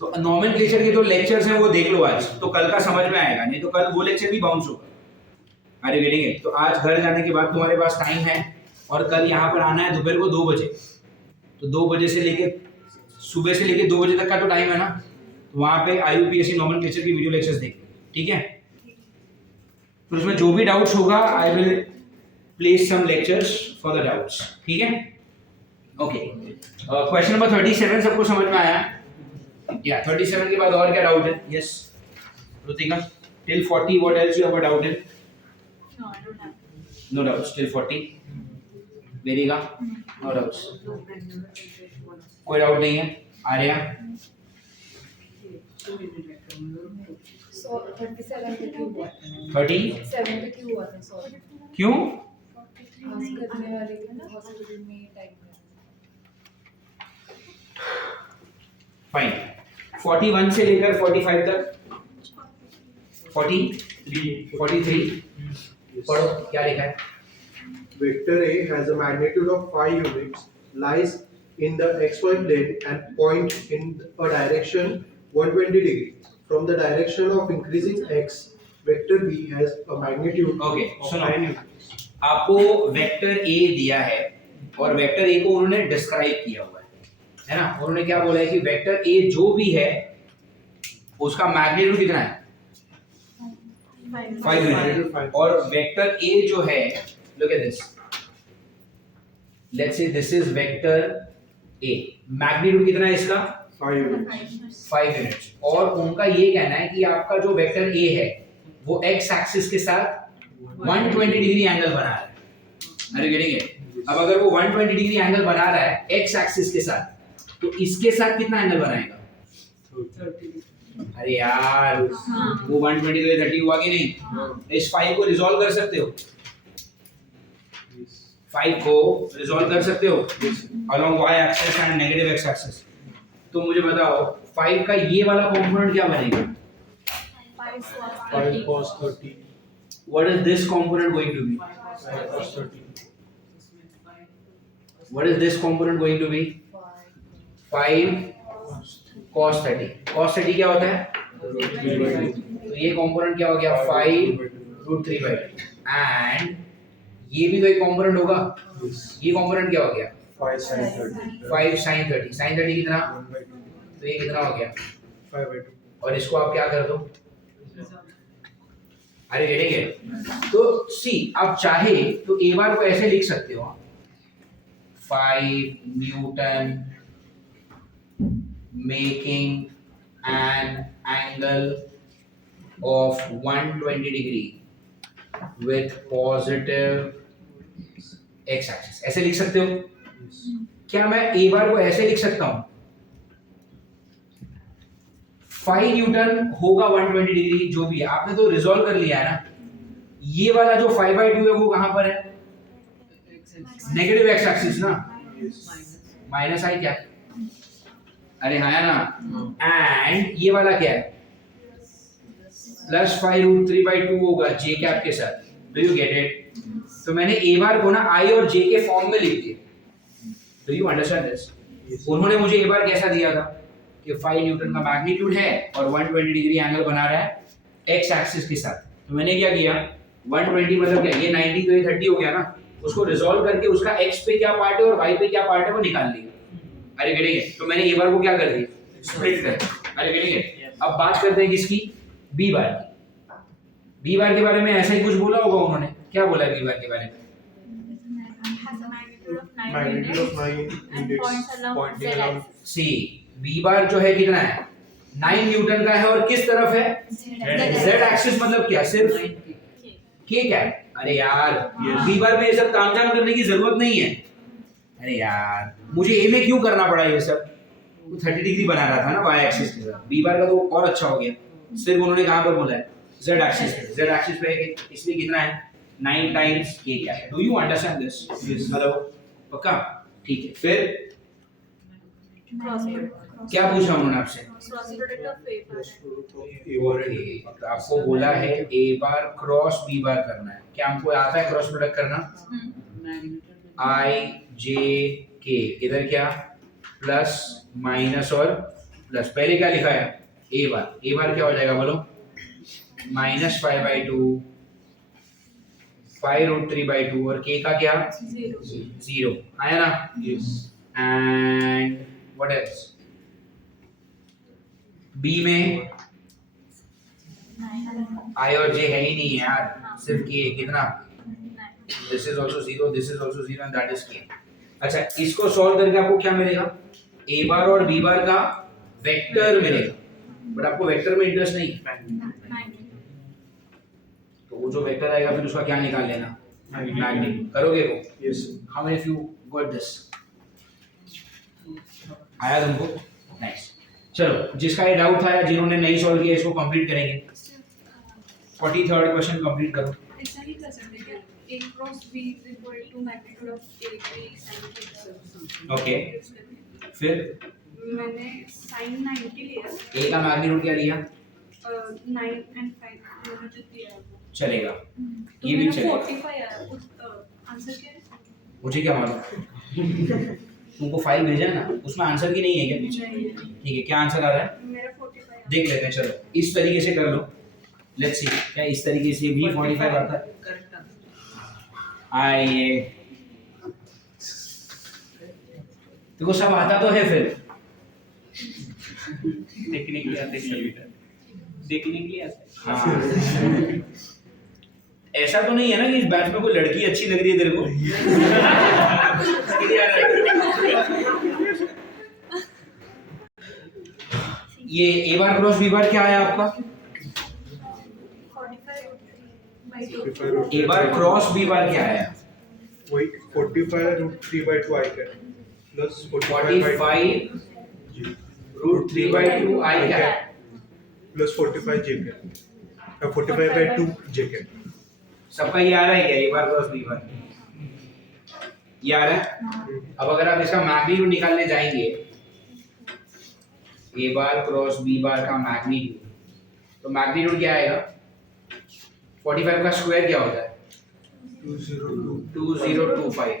तो नॉमेनक्लेचर के जो लेक्चर्स हैं वो देख लो आज, तो कल का समझ में आएगा, नहीं तो कल वो लेक्चर भी बाउंस होगा। अरे गेटिंग इट। तो आज घर जाने के बाद तुम्हारे पास टाइम है, और कल यहाँ पर आना है दोपहर को 2 बजे। तो 2 बजे से लेके सुबह से लेके 2 बजे तक का तो टाइम है ना, तो वहाँ पे IUPAC नॉमेनक्लेचर की वीडियो लेक्चर्स देख, ठीक है। तो उसमें जो भी डाउट्स होगा I will place some lectures for the doubts, ठीक है। ओके, क्वेश्चन नंबर 37 सबको समझ में आया? या 37 के बाद और क्या डाउट है? Yes Rutika, till 40 what else you have a doubt in? No, I don't have. No doubts till 40। Verika, no doubts, कोई डाउट नहीं है। आर्या, So 37 पे क्यों हुआ? 37 पे क्यों हुआ था? सॉरी, क्यों? आज करने वाले थे ना हॉस्पिटल में टाइम में। फाइन, 41 से लेकर 45 तक, 43 पढ़ो क्या लिखा है। Vector A has a magnitude of 5 units, lies in the xy plane and point in a direction 120 degree. From the direction of increasing x, vector B has a magnitude Okay, of सुनो। 9 units. आपको vector A दिया है और vector A को उन्होंने describe किया हुआ है ना। उन्होंने क्या बोला है कि वेक्टर A जो भी है उसका मैग्नीट्यूड कितना है? 5 यूनिट। और वेक्टर A जो है, look at this, let's say this is vector A, magnitude कितना है इसका? 5 units. 5 यूनिट्स। और उनका ये कहना है कि आपका जो वेक्टर A है वो x एक्सिस के साथ 120 डिग्री एंगल बना रहा है। अरे गेटिंग इट। अब अगर वो 120 डिग्री एंगल बना रहा है x एक्सिस के साथ, तो इसके साथ कितना एंगल बनाएगा? 30. अरे यार, वो 120 तो 30 हुआ कि नहीं? इस 5 को रिजॉल्व कर सकते हो, 5 को रिजॉल्व कर सकते हो along y axis and negative x axis. तो मुझे बताओ 5 का ये वाला कंपोनेंट क्या बनेगा? 5 cos 30. What is this component going to be? 5 cos 30. What is this component going to be? 5 cos 30. Cos 30 क्या होता है? तो ये कंपोनेंट क्या हो गया? 5 √3/2। एंड ये भी तो एक कंपोनेंट होगा। ये कंपोनेंट क्या हो गया? 5 sin 30. 5 sin 30। sin 30 कितना? 1/2. तो ये कितना हो गया? 5/2. और इसको आप क्या कर दो? अरे गेटिंग इट। तो सी, आप चाहे तो ए बार को ऐसे लिख सकते हो, 5 Newton making an angle of 120 degree with positive x axis, ऐसे लिख सकते हो। क्या मैं ए बार को ऐसे लिख सकता हूं? 5 न्यूटन होगा 120 डिग्री, जो भी है आपने तो रिजॉल्व कर लिया है ना। ये वाला जो 5/2 है वो कहां पर है? नेगेटिव x एक्सिस ना, माइनस आई क्या? अरे हाँ है ना। एंड ये वाला क्या है? +5 √3/2 होगा j कैप के साथ। Do you get it? तो मैंने a बार को ना i और j के फॉर्म में लिख दिया। Do you understand this? उन्होंने मुझे a बार कैसा दिया था? कि 5 न्यूटन का मैग्नीट्यूड है और 120 डिग्री एंगल बना रहा है एक्स एक्सिस के साथ। तो मैंने क्या किया, 120 मतलब क्या, ये 90 तो ये 30 हो गया ना, उसको रिजॉल्व करके उसका एक्स पे क्या पार्ट है और वाई पे क्या पार्ट है वो निकाल लिया। अरे गेटिंग है? तो मैंने ए बार को क्या कर दिया, स्प्लिट कर। अरे गेटिंग है? अब बात करते हैं किसकी, बी बार की। बी बार के बारे में ऐसा ही कुछ बोला होगा उन्होंने, क्या बोला है बी बार के बारे में? Magnitude of 9 units pointing around C B bar जो है कितना है, 9 न्यूटन का है और किस तरफ है, जेड एक्सिस। मतलब क्या, सिर्फ के क्या है? अरे यार बी बार में ये सब तामझाम करने की जरूरत नहीं है। अरे यार मुझे ए में क्यों करना पड़ा ये सब, 30 डिग्री बना रहा था ना वाई एक्सिस के साथ। बी बार का तो और अच्छा हो गया, सिर्फ उन्होंने कहां पर बोला है, जेड एक्सिस पे। जेड एक्सिस पे है, इसलिए कितना है, 9 टाइम्स ये क्या है। Do you understand this? Hello, पक्का? ठीक है। फिर क्या पूछा उन्होंने आपसे? ओके, तो आपको बोला है ए बार क्रॉस बी बार करना है। क्या हमको आता है क्रॉस प्रोडक्ट करना? आई जे के, इधर क्या, प्लस माइनस और प्लस। पहले क्या लिखा है, ए बार। ए बार क्या हो जाएगा बोलो, -5/2 5√3/2 और के का क्या, 0 आया ना। एंड व्हाट एल्स, बी में आई और जे है ही नहीं यार, सिर्फ के। कितना, this is also 0, this is also 0 and that is के। अच्छा, इसको सॉल्व करके आपको क्या मिलेगा, ए बार और बी बार का वेक्टर मिलेगा। बट आपको वेक्टर में इंटरेस्ट नहीं है, तो वो जो वेक्टर आएगा फिर उसका क्या निकाल लेना, मैग्नीट्यूड। करोगे वो? yes. How many of you got this? आया तुमको? नाइस। चलो, जिसका ये डाउट था या जिन्होंने नहीं सॉल्व किया इसको कंप्लीट करेंगे। 43rd क्वेश्चन कंप्लीट करो। ऐसा नहीं कर सकते क्या, a cross b is equal to magnitude of a sin theta। Okay, फिर मैंने sin 90 लिया, ए का मैग्नीट्यूड क्या लिया, 9 and 5 मैंने जो दिया वो, चलेगा, तो ये भी मेरा चलेगा। 45 आया। उस आंसर क्या है? मुझे क्या मालूम, तुमको फाइल भेजा है ना, उसमें आंसर की नहीं है क्या पीछे? नहीं है। ठीक है, क्या आंसर आ रहा है मेरा 45 आया। देख लेते हैं। चलो इस तरीके से कर लो, लेट्स सी क्या इस तरीके से भी 45 आता है। करेक्ट आइए, देखो सब आता तो है, फिर देखने के लिए आते हैं, देखने के लिए आते हैं। हाँ ऐसा तो नहीं है ना कि इस बैच में कोई लड़की अच्छी लग रही है तेरे को? इसके लिए आ रहा है। ये ए बार क्रॉस बी बार क्या आया आपका? 45/2। ए बार क्रॉस बी बार क्या आया? वही 45√3/2 i cap plus 45√3/2 i cap plus 45 j cap 45/2 j cap। सबका ये आ रहा है क्या, ए बार क्रॉस बी बार? ये आ रहा है। अब अगर आप इसका मैग्नीट्यूड निकालने जाएंगे, ए बार क्रॉस बी बार का मैग्नीट्यूड, तो मैग्नीट्यूड क्या आएगा, 45 का स्क्वायर क्या होता है, 2025,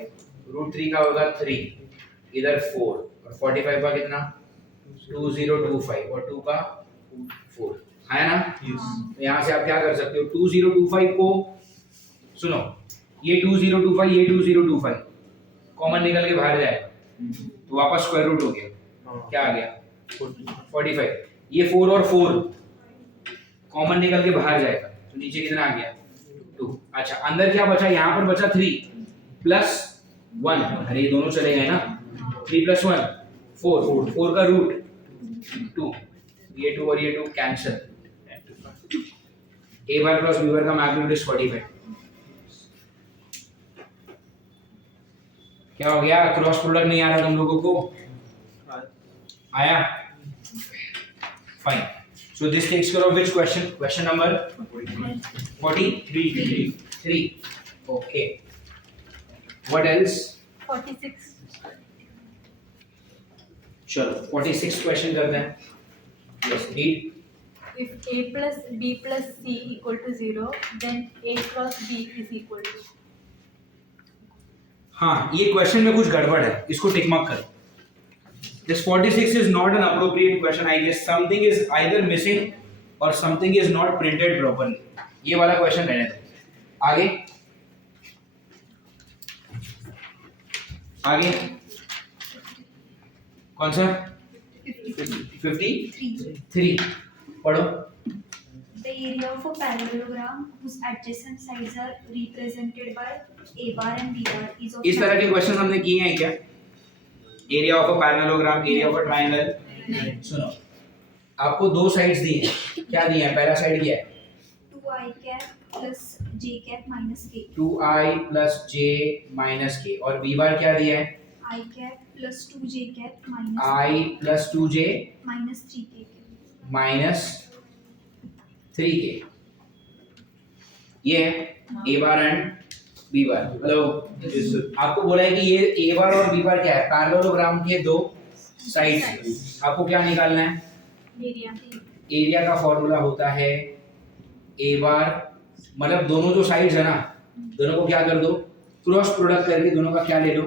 √3 का होगा 3, इधर 4 और 45 का कितना, 2025 और 2 का 4 है ना। तो यहाँ से आप क्या कर सकते हो, 2025 को सुनो, ये 2025 ये 2025 कॉमन निकल के बाहर जाएगा तो वापस स्क्वायर रूट हो गया, क्या आ गया 45। ये 4 और 4 कॉमन निकल के बाहर जाएगा तो नीचे कितना आ गया 2। अच्छा, अंदर क्या बचा, यहाँ पर बचा 3 प्लस 1, अरे ये दोनों चले गए ना, 3 प्लस 1 4, 4 का रूट 2, ये 2 और ये 2 कैंसिल। ए बार क्रॉस बी बार का मैग्नीट्यूड इज 45। क्या हो गया, क्रॉस प्रोडक्ट नहीं आ रहा तुम लोगों को? आया, fine. So this takes care of which question, question number 43। Okay, what else? 46। चलो 46 क्वेश्चन करते हैं। Yes, read. If a plus b plus c equal to 0, then a cross b is equal to। हाँ, ये क्वेश्चन में कुछ गड़बड़ है, इसको टिक मार्क करो। This 46 is not an appropriate question. I guess something is either missing or something is not printed properly. ये वाला क्वेश्चन रहने दो. आगे आगे कौन सा 53 पढ़ो. The area of a parallelogram whose adjacent sides are represented by a bar and b bar is of इस तरह के क्वेश्चन हमने किए हैं क्या? Area of a parallelogram, area of a triangle. सुनो, आपको दो साइड्स दी हैं. क्या दिए हैं? पहला साइड क्या है? 2i cap plus j cap minus k. 2i plus j minus k. और b बार क्या दिया है? I cap plus 2j cap minus i plus 2j minus 3k. minus 3k. ये है a bar and b bar. Hello, आपको बोला है कि ये a बार और b बार क्या है? पैरेललोग्राम के दो साइड्स. आपको क्या निकालना है? एरिया एरिया का फॉर्मूला होता है a बार, मतलब दोनों जो साइड्स है ना, दोनों को क्या कर दो? क्रॉस प्रोडक्ट करके दोनों का क्या ले लो?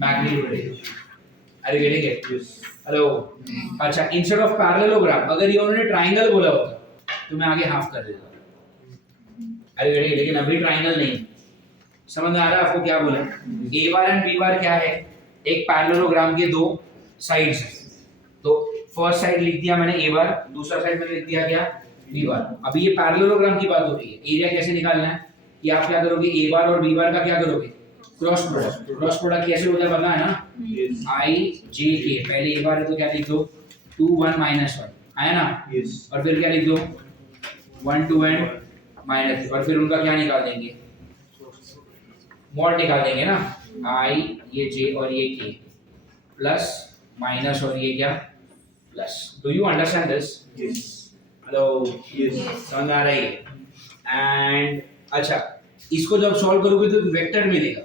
मैग्नीट्यूड ले लो. अरे गेटिंग इट? हेलो. अच्छा, इंस्टेड ऑफ पैरेललोग्राम अगर ये उन्होंने ट्रायंगल बोला होता तो मैं आगे हाफ कर देता. अरे गेटिंग, लेकिन अभी ट्रायंगल नहीं. समझ में आ रहा है आपको क्या बोला? a बार एंड b बार क्या है? एक पैरेललोग्राम के दो साइड्स. तो फर्स्ट साइड लिख दिया मैंने a बार, दूसरा साइड मैंने लिख दिया क्या? b बार. अभी ये पैरेललोग्राम की बात हो रही है. एरिया कैसे निकालना है कि आप क्या करोगे? a बार और b बार का क्या करोगे? Cross product. क्रॉस प्रोडक्ट कैसे होता है पता है ना? i j k. पहले a बार है तो क्या लिख दो? 2 1 -1 आया ना? और फिर क्या लिख दो? 1 2 and माइनस. और फिर उनका क्या निकाल देंगे? मॉड निकाल देंगे ना. i ये j और ये k प्लस माइनस और ये क्या? Plus. Do you understand this? Hello. समझ में आ रही है? एंड अच्छा, इसको जब सॉल्व करोगे तो वेक्टर मिलेगा.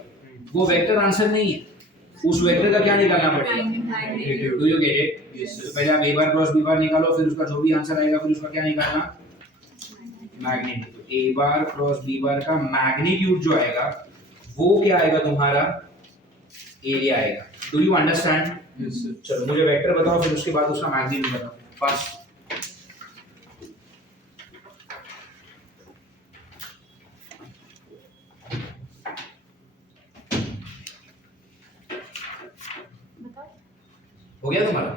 वो वेक्टर आंसर नहीं है. उस वेक्टर का क्या निकालना पड़ेगा? Do you get it? तो पहले आप a बार क्रॉस b बार निकालो, फिर उसका जो भी आंसर आएगा फिर उसका क्या निकालना? मैग्नीट्यूड. तो a bar cross b bar का मैग्नीट्यूड जो आएगा वो क्या आएगा? तुम्हारा एरिया आएगा. Do you understand? चलो मुझे वेक्टर बताओ, फिर उसके बाद उसका मैग्नीट्यूड बताओ. फर्स्ट हो गया तुम्हारा?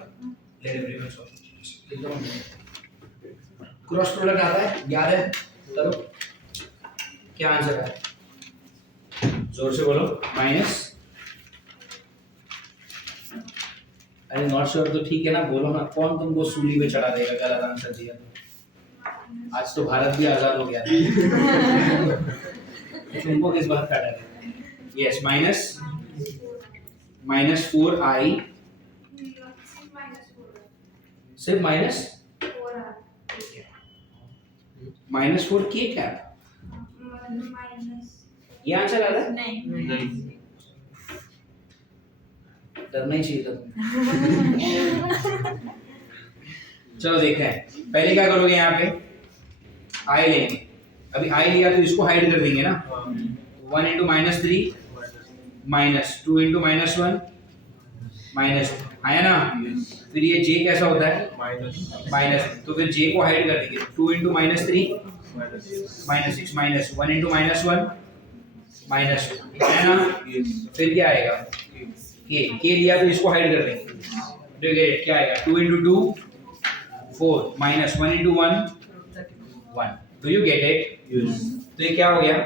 क्रॉस प्रोडक्ट आता है, याद है? करो. क्या आंसर है? जोर से बोलो. माइनस. अरे नॉट श्योर तो ठीक है ना, बोलो ना. कौन तुमको सूली पे चढ़ा देगा गलत आंसर दिया? आज तो भारत भी आजाद हो गया था. तुमको किस बात का डर है? Yes, minus 4i. सिर्फ माइनस -4k क्या? ये आंसर आ रहा है? नहीं डरना ही चाहिए था तुम्हें. चलो देखते हैं. पहले क्या करोगे? यहाँ पे i लेंगे. अभी i लिया तो इसको हाइड कर देंगे ना. 1 into -3 माइनस 2 into -1 माइनस आया ना. फिर ये j कैसा होता है? माइनस. तो फिर j को हाइड कर देंगे. 2 into -3 -6 माइनस 1 into -1 माइनस है ना. फिर क्या आएगा? k लिया तो इसको हाइड कर देंगे. देखिए क्या आएगा? 2 into 2 4 minus 1 into 1 1. Do you get it? तो ये क्या हो गया?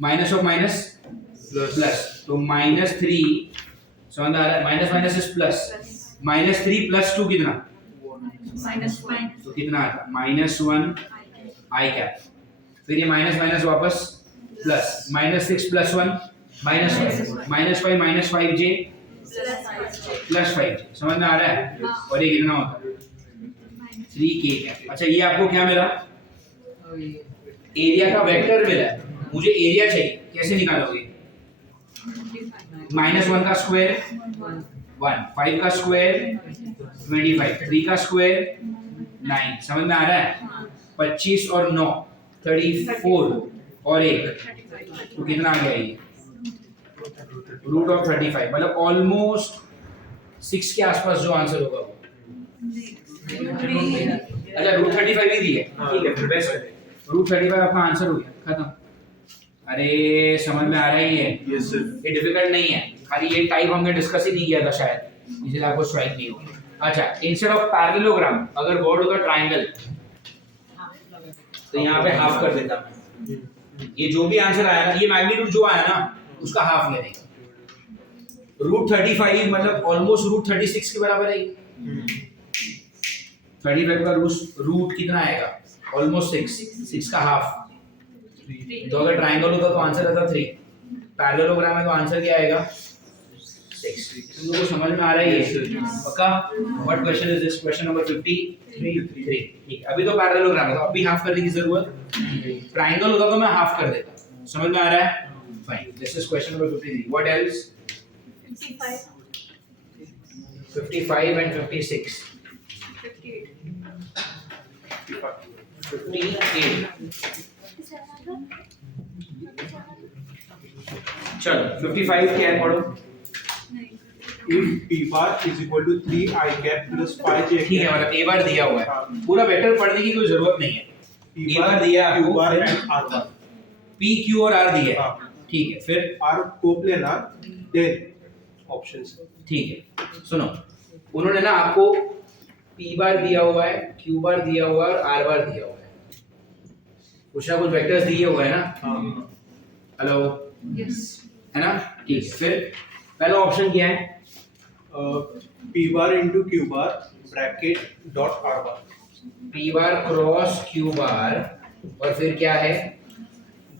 Minus of minus plus. तो -3 समझ आ रहा है? Minus minus is plus. -3 + 2 कितना? माइनस तो कितना आता? -1 i कैप. फिर ये माइनस माइनस वापस प्लस. -6 + 1 -5 -5j +5. समझ में आ रहा है? और ये कितना होता है? 3k cap. अच्छा, ये आपको क्या मिला? एरिया का वेक्टर मिला. मुझे एरिया चाहिए. कैसे निकालोगे? -1 का स्क्वायर 1, 5 का स्क्वायर 25, 3 का स्क्वायर 9. समझ में आ रहा है? 25 और 9 34 और 1 तो कितना आ गया? ये √35. मतलब ऑलमोस्ट 6 के आसपास जो आंसर होगा वो। अच्छा रूट 35 ही दी है, ठीक है फिर बेस्ट है। रूट 35 आपका आंसर हो गया, खत्म। अरे समझ में आ रहा ही है? Yes sir. ये डिफिकल्ट नहीं है, खाली ये टाइप हमने डिस्कस ही नहीं किया था शायद, इसलिए आपको स्ट्राइक नहीं होगी। अच्छा इंस्टेड ऑफ पैरेललोग्राम अगर वर्ड होगा ट्रायंगल तो यहाँ पे हाफ कर देता मैं। ये जो भी आंसर आया ना, ये मैग्नीट्यूड जो आया ना उसका हाफ ले लेंगे। रूट 35 मतलब ऑलमोस्ट रूट 36 के बराबर है। 35 का रूट कितना आएगा? ऑलमोस्ट 6 का हाफ। तो अगर ट्रायंगल होता तो आंसर आता 3, पैरेललोग्राम है तो आंसर क्या आएगा? 6। तुम लोगों को समझ में आ रहा है ये पक्का? What question is this? Question number 53। ठीक, अभी तो पैरेललोग्राम है तो अभी हाफ करने की जरूरत। ट्रायंगल होता तो मैं हाफ कर देता। समझ में आ रहा है? Fine, this is question number 53। What else? 55 and 56. 58. चलो 55 क्या है पढ़ो। If P bar is equal to 3 I cap plus 5 J ठीक है, मतलब ए बार दिया हुआ है, पूरा वेक्टर पढ़ने की कोई जरूरत नहीं है। P ए बार दिया Q आपको, bar फिर and R bar। P Q और आर दिया है, हाँ। ठीक है फिर R coplanar then options। ठीक है सुनो, उन्होंने ना आपको पी बार दिया हुआ है, क्यू बार दिया हुआ है और आर बार दिया हुआ है, कुछ ना कुछ वेक्टर्स दिए हुए हैं ना। हेलो है ना? ठीक है फिर पहला ऑप्शन क्या है? P bar into Q bar bracket dot R bar P बार क्रॉस क्यू बार और फिर क्या है?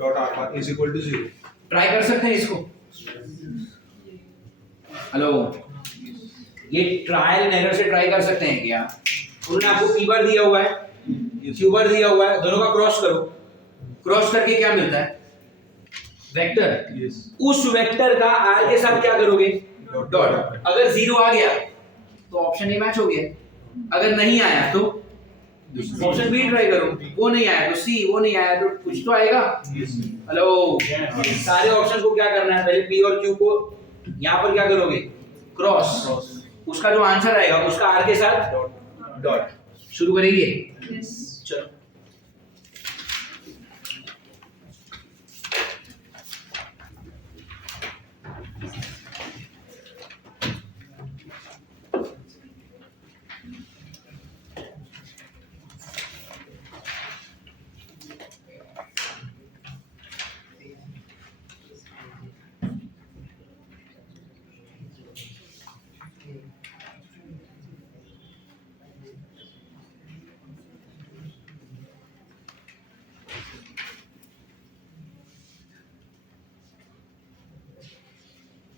dot R bar is equal to 0। Try कर सकते हैं इसको? हेलो, ये ट्रायल एंड एरर से ट्राई कर सकते हैं क्या? उन्होंने आपको पी बार दिया हुआ है, क्यू बार दिया हुआ है, दोनों का क्रॉस करो। क्रॉस करके क्या मिलता है? वेक्टर। Yes। उस वेक्टर का आर के साथ क्या करोगे? डॉट। अगर 0 आ गया तो ऑप्शन ए मैच हो गया, अगर नहीं आया तो ऑप्शन बी ट्राई करो, वो नहीं आया तो सी, वो नहीं आया तो कुछ तो आएगा। हेलो, सारे ऑप्शन को क्या करना है? पहले पी और क्यू को यहाँ पर क्या करोगे? क्रॉस। उसका जो आंसर आएगा उसका आर के साथ डॉट। शुरू करेंगे? चलो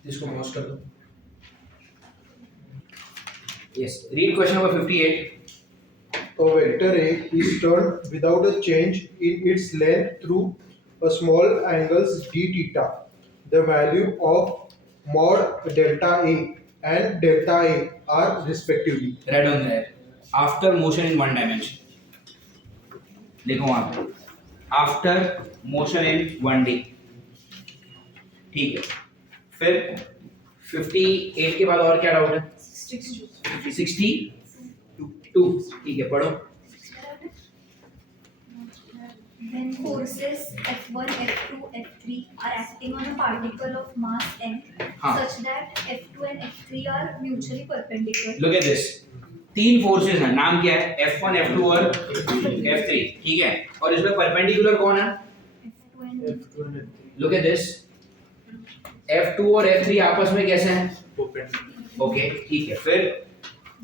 इसको पॉज कर दो। Yes, read question number 58। A vector A is turned without a change in its length through a small angles d theta. The value of mod delta A and delta A are respectively। Red on red. After motion in one dimension लिखो वहां पे, after motion in 1D। ठीक है, फिर 58 के बाद और क्या डाउट है? 62। ठीक है पढ़ो। When forces F1, F2, F3 are acting on a particle of mass m हाँ। such that F2 and F3 are mutually perpendicular. Look at this, 3 forces हैं, नाम क्या है? F1, F2 और F3। ठीक है, और इसमें परपेंडिकुलर कौन है? F2 and look at this, F2 और F3 आपस में कैसे हैं? ओके ठीक है, फिर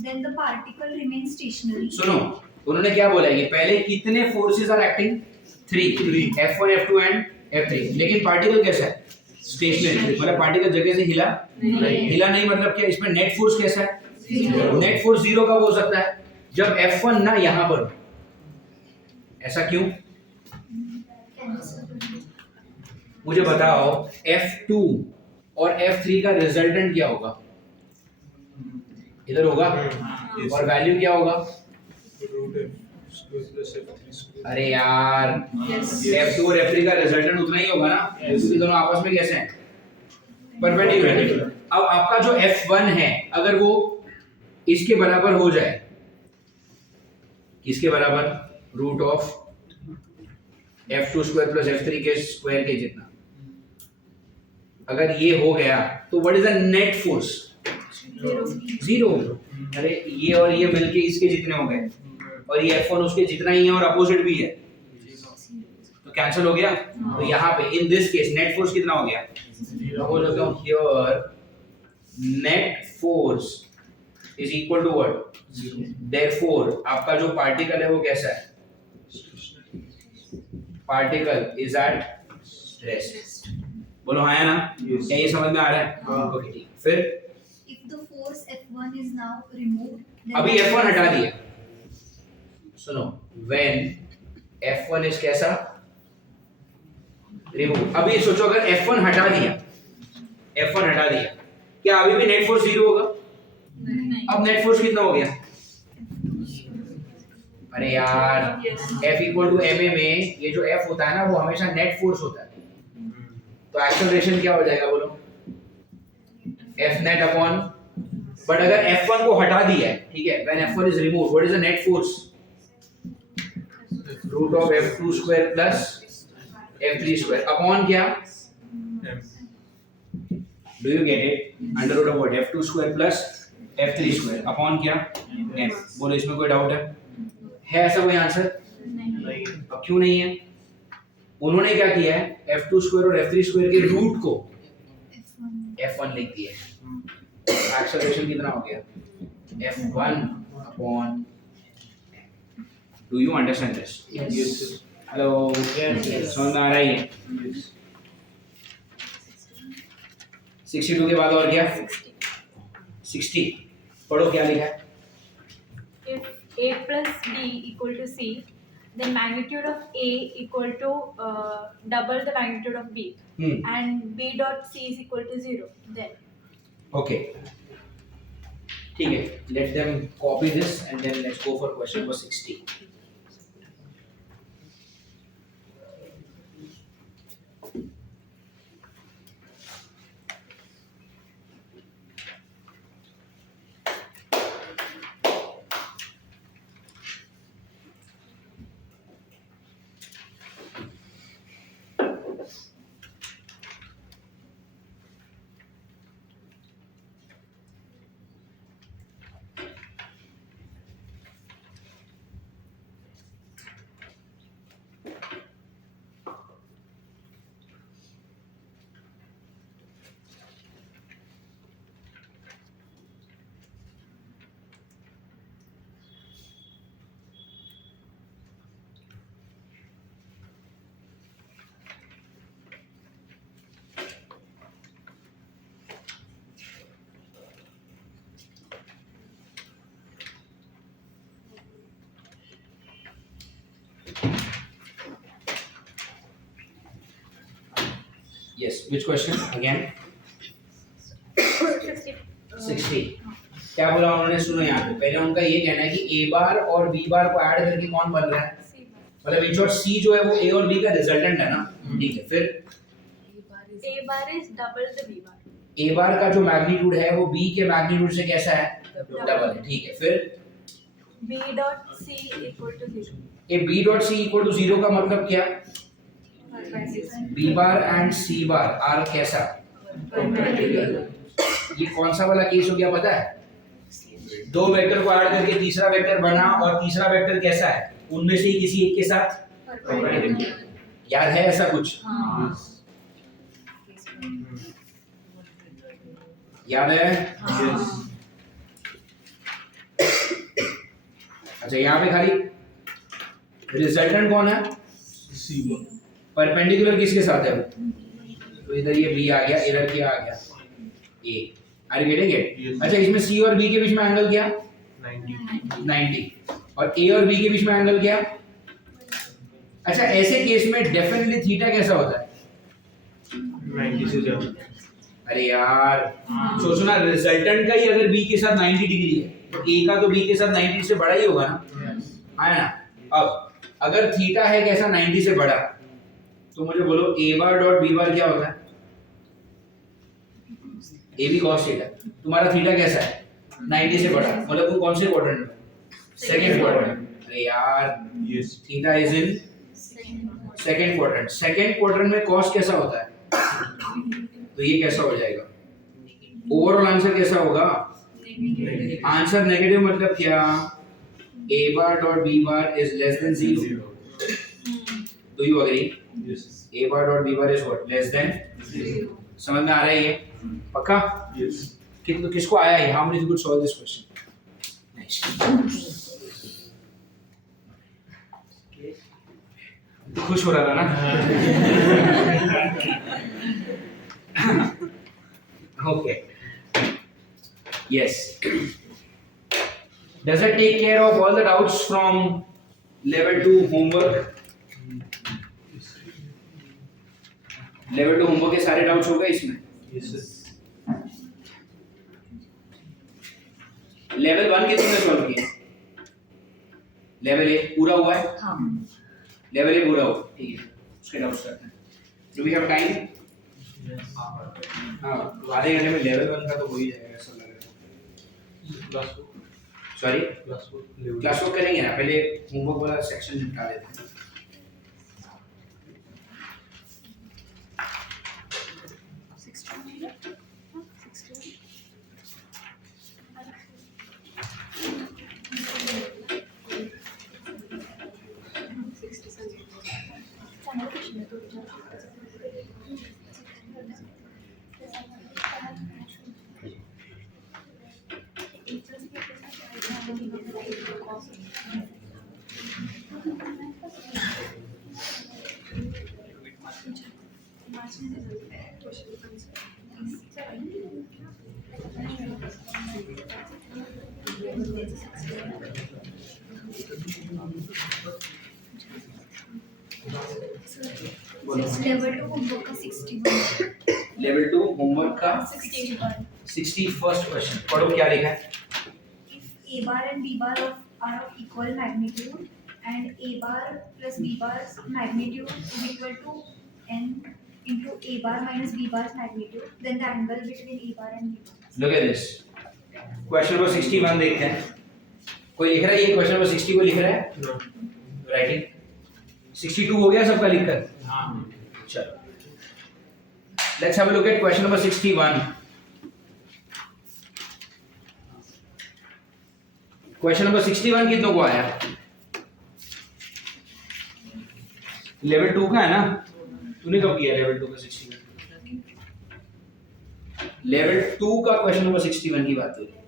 then the particle remains stationary. सुनो, उन्होंने क्या बोला है? ये पहले कितने forces are acting? 3, F1, F2 and F3। लेकिन पार्टिकल कैसा है? स्टेशनरी, मतलब पार्टिकल जगह से हिला हिला नहीं, मतलब क्या इसमें नेट फोर्स कैसा है? नेट फोर्स 0 कब हो सकता है? जब F1 ना यहाँ पर। ऐसा क्यों? मुझे बताओ, F2 और F3 का रिजल्टेंट क्या होगा? इधर होगा, और वैल्यू क्या होगा? अरे यार, F2 और F3 का रिजल्टेंट उतना ही होगा ना, इसलिए दोनों आपस में कैसे हैं? परपेंडिकुलर। अब आपका जो F1 है, अगर वो इसके बराबर हो जाए, किसके बराबर, root of f2 square plus f3 के स्क्वायर के जितना। अगर ये हो गया तो what is the net force, zero. अरे ये और ये मिलके इसके जितने हो गए, और ये F1 उसके जितना ही है और अपोजिट भी है, तो कैंसिल हो गया। तो यहाँ पे in this case net force कितना हो गया, सपोज होता हूँ here net force is equal to what, therefore आपका जो पार्टिकल है वो कैसा है, पार्टिकल इज एट रेस्ट। बोलो हाँ है ना, क्या ये समझ में आ रहा है? ओके ठीक। फिर If the force F1 is now removed, then अभी F1 हटा दिया, सुनो, when F1 is कैसा, रिमूव। अभी सोचो अगर F1 हटा दिया, F1 हटा दिया, क्या अभी भी नेट फोर्स जीरो होगा? अब नेट फोर्स कितना हो गया? अरे यार F इक्वल टू ma में ये जो F होता है ना वो हमेशा नेट फोर्स होता है, तो एक्सेलरेशन क्या हो जाएगा बोलो, F नेट अपॉन, बट अगर F1 को हटा दिया है, ठीक है, when F1 is removed, what is the net force? Root of F2 square plus F3 square upon क्या? Do you get it? Under root of what? F2 square plus F3 square upon क्या? M। बोलो इसमें कोई doubt है ऐसा कोई answer? नहीं। अब क्यों नहीं है? उन्होंने क्या किया है, F2 स्क्वायर और F3 स्क्वायर के रूट को F1 लिख दिया है। एक्सेलरेशन कितना हो गया, F1 upon, do you understand this? Hello, समझ में आ रहा है? 62 के बाद और क्या, 60। पढ़ो क्या लिखा है। If A plus B equal to C, then magnitude of A equal to double the magnitude of B, and B dot C is equal to 0. Then okay, ठीक है, let them copy this and then let's go for question number 60. Yes, which question again? 60। क्या बोला उन्होंने, सुनो यहाँ पे पहले उनका ये कहना है कि A बार और B बार को ऐड करके कौन बन रहा है, मतलब इन शॉर्ट C जो है वो A और B का रिजल्टेंट है ना, ठीक है। फिर A bar is double the B bar. A बार का जो मैग्नीट्यूड है वो B के मैग्नीट्यूड से कैसा है, डबल है, ठीक है। फिर B dot C equal to 0. ये B dot C equal to 0 का मतलब क्या, B bar and C bar are कैसा, ये कौन सा वाला केस हो गया पता है, दो वेक्टर को ऐड करके तीसरा वेक्टर बना और तीसरा वेक्टर कैसा है, उनमें से ही किसी एक के साथ, याद है ऐसा कुछ? याद है? अच्छा यहाँ पे खाली रिजल्टेंट कौन है, परपेंडिकुलर किसके साथ है वो, तो इधर ये B आ गया, इधर क्या आ गया A। Are you getting it? अच्छा इसमें C और B के बीच में एंगल क्या, 90, और A और B के बीच में एंगल क्या, अच्छा ऐसे केस में डेफिनेटली थीटा कैसा होता है, 90 से ज्यादा। अरे यार सोचो ना, रिजल्टेंट का ही अगर B के साथ 90 डिग्री है तो A का तो B के साथ 90 से बड़ा ही होगा ना, है ना। अब अगर थीटा है कैसा 90 से बड़ा, तो मुझे बोलो A बार डॉट B बार क्या होता है, AB cos थीटा। तुम्हारा थीटा कैसा है 90 से बड़ा, मतलब तुम कौन से क्वाड्रेंट में? Second quadrant. अरे यार theta is in second quadrant. Second quadrant में कॉस कैसा होता है? तो ये कैसा हो जाएगा? ओवरऑल आंसर कैसा होगा? आंसर नेगेटिव मतलब क्या? a bar dot b bar is less than 0. Do you agree? Yes. a bar dot b bar is what? Less than 0. समझ में आ रहा है ये? पक्का? Yes. किसको आया है? How many could solve this question? Nice. खुश हो रहा था ना? Okay. Yes. Does it take care of all the doubts from level 2 homework? Level 2 homework के सारे doubts हो गए इसमें? Yes. Level 1 के तुमने solve किए? Level 1 पूरा हुआ है? हाँ Level 1 पूरा हुआ, ठीक है? उसके doubts करते हैं. Do we have time? हाँ, तो आधे घंटे में level 1 का तो हो ही जाएगा ऐसा लग रहा है. सॉरी क्लास वर्क करेंगे ना, पहले होमवर्क वाला सेक्शन निपटा लेते हैं. लेवल 2 होमवर्क का 61 लेवल 2 होमवर्क का 61 61st क्वेश्चन पढ़ो, क्या लिखा है? If a bar and b bar are of equal magnitude and a bar plus b bar's magnitude is equal to n into a bar minus b bar's magnitude, then the angle between a bar and b bar. Look at this. Question number 61 देखते हैं. कोई लिख रहा है ये question number 60 को लिख रहा है? No. राइटिंग 62 हो गया सबका लिखकर? हाँ चलो let's have a look at question number 61. Question number 61 कितनों को आया? लेवल 2 का है ना? तूने कब किया लेवल 2 का 61? लेवल 2 का क्वेश्चन नंबर 61 की बात हो रही है.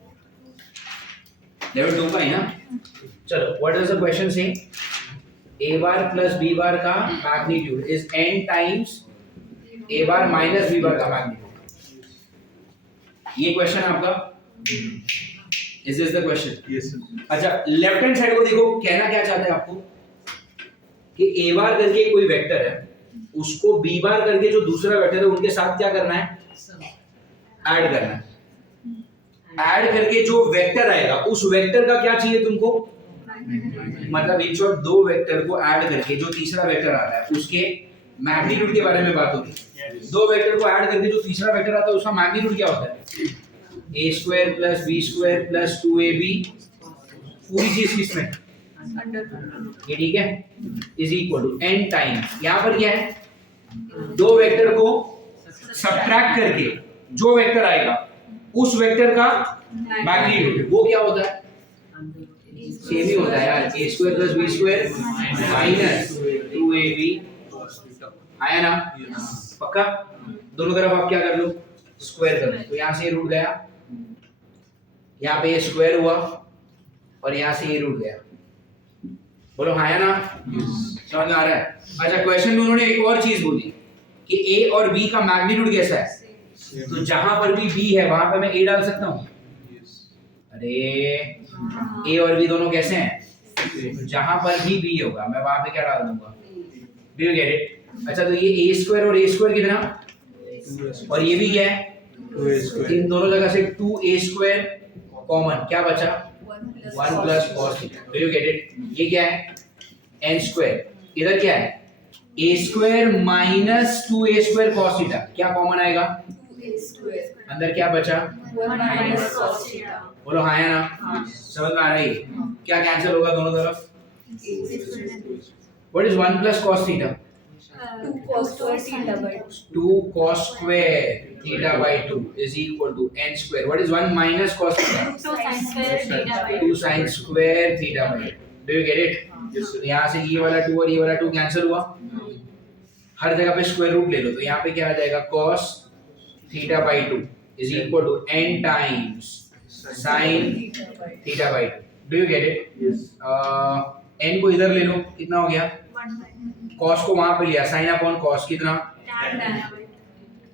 लेवल 2 का है ना? चलो व्हाट डज द क्वेश्चन से? a bar plus b bar का magnitude is n times a bar minus b bar का मैग्नीट्यूड. ये क्वेश्चन आपका? Is this the question? Yes. अच्छा लेफ्ट हैंड साइड को देखो, कहना क्या चाहते हैं आपको कि a बार करके कोई वेक्टर है, उसको b बार करके जो दूसरा वेक्टर है उनके साथ क्या करना है? ऐड करना है. ऐड करके जो वेक्टर आएगा उस वेक्टर का क्या चाहिए तुमको? मतलब इन शॉर्ट दो वेक्टर को ऐड करके जो तीसरा वेक्टर आ रहा है उसके मैग्नीट्यूड के बारे में बात होती है. दो वेक्टर को ऐड करके जो तीसरा वेक्टर आता है उसका मैग्नीट्यूड क्या होता है? a square plus b square plus 2ab पूरी चीज किसमें? ये ठीक है? Is equal to n times, यहाँ पर क्या है? दो वेक्टर को सब्ट्रैक्ट करके जो वेक्टर आएगा उस वेक्टर का मैग्नीट्यूड वो क्या होता है? सेम ही होता है यार, a square plus b square minus 2ab. आया ना? पक्का? दोनों तरफ आप क्या कर लो? स्क्वायर कर लो. तो यहाँ से रूट गया, यहाँ पे स्क्वायर हुआ और यहाँ से ये रूट गया. बोलो हाँ या ना? समझ में आ रहा है? अच्छा क्वेश्चन में उन्होंने एक और चीज बोली कि a और b का मैग्नीट्यूड कैसा है. तो जहां पर भी b है वहां पर मैं a डाल सकता हूँ. अरे a और b दोनों कैसे हैं? तो जहां पर भी b होगा मैं वहां पे क्या डाल दूंगा? Do you get it? अच्छा तो ये a स्क्वायर और a स्क्वायर कितना और ये भी क्या है? 2a square. इन दोनों जगह से 2a स्क्वायर कॉमन, क्या बचा? 1 plus cos theta. Do you get it? ये क्या है? n square. इधर क्या है? a square minus 2a square cos theta. क्या कॉमन आएगा? अंदर क्या बचा? 1 minus cos theta. बोलो हाँ या ना? समझ में आ रही है? क्या कैंसिल होगा दोनों तरफ? What is 1 plus cos theta? 2 cos square theta by 2. 2 cos square theta by 2 is equal to n square. What is 1 minus cos theta? 2 sin square theta by 2 sin square theta by 2. Do you get it? तो यहाँ से ये वाला 2 और ये वाला 2 cancel हुआ. हर जगह पे स्क्वायर रूट ले लो, तो यहाँ पे क्या आ जाएगा? cos theta by 2 is equal to n times sin theta by 2. Do you get it? Yes. n को इधर ले लो, कितना हो गया? 1 by cos को वहां पे लिया, sin अपॉन cos कितना? tan theta by 2.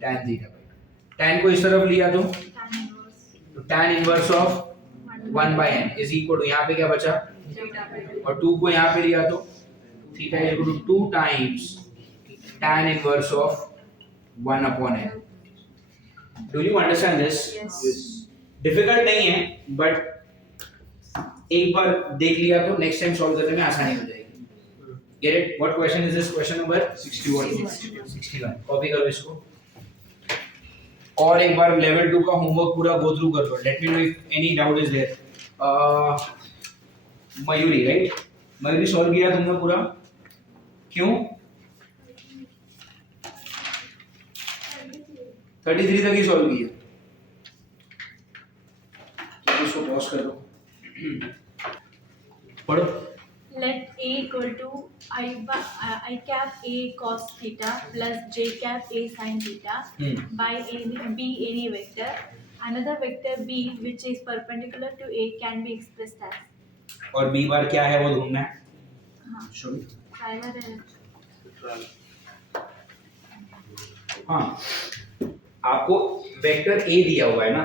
tan theta by 2. tan को इस तरफ लिया तो Tan inverse तो tan inverse of 1 by n is equal to यहाँ पे क्या बचा? theta by 2. और 2 को यहाँ पे लिया तो theta is equal to 2 times tan inverse of 1 upon n. Do you understand this? Yes. Difficult नहीं है, बट एक बार देख लिया तो नेक्स्ट टाइम सॉल्व करने में आसानी हो जाएगी. Get it? What question is this? Question number 61. Copy करो इसको और एक बार लेवल 2 का होमवर्क पूरा गो थ्रू कर लो. Let me know if any doubt is there. Mayuri, right? Mayuri solve किया तुमने पूरा? क्यों? 33 तक ही सॉल्व किया. तो इसको पॉज कर दो. पढ़ो. Let A equal to I cap A cos theta plus J cap A sin theta by B any vector. Another vector B which is perpendicular to A can be expressed as. और b बार क्या है वो ढूंढना है. हाँ. Show me. Primer है. हाँ, आपको वेक्टर A दिया हुआ है ना,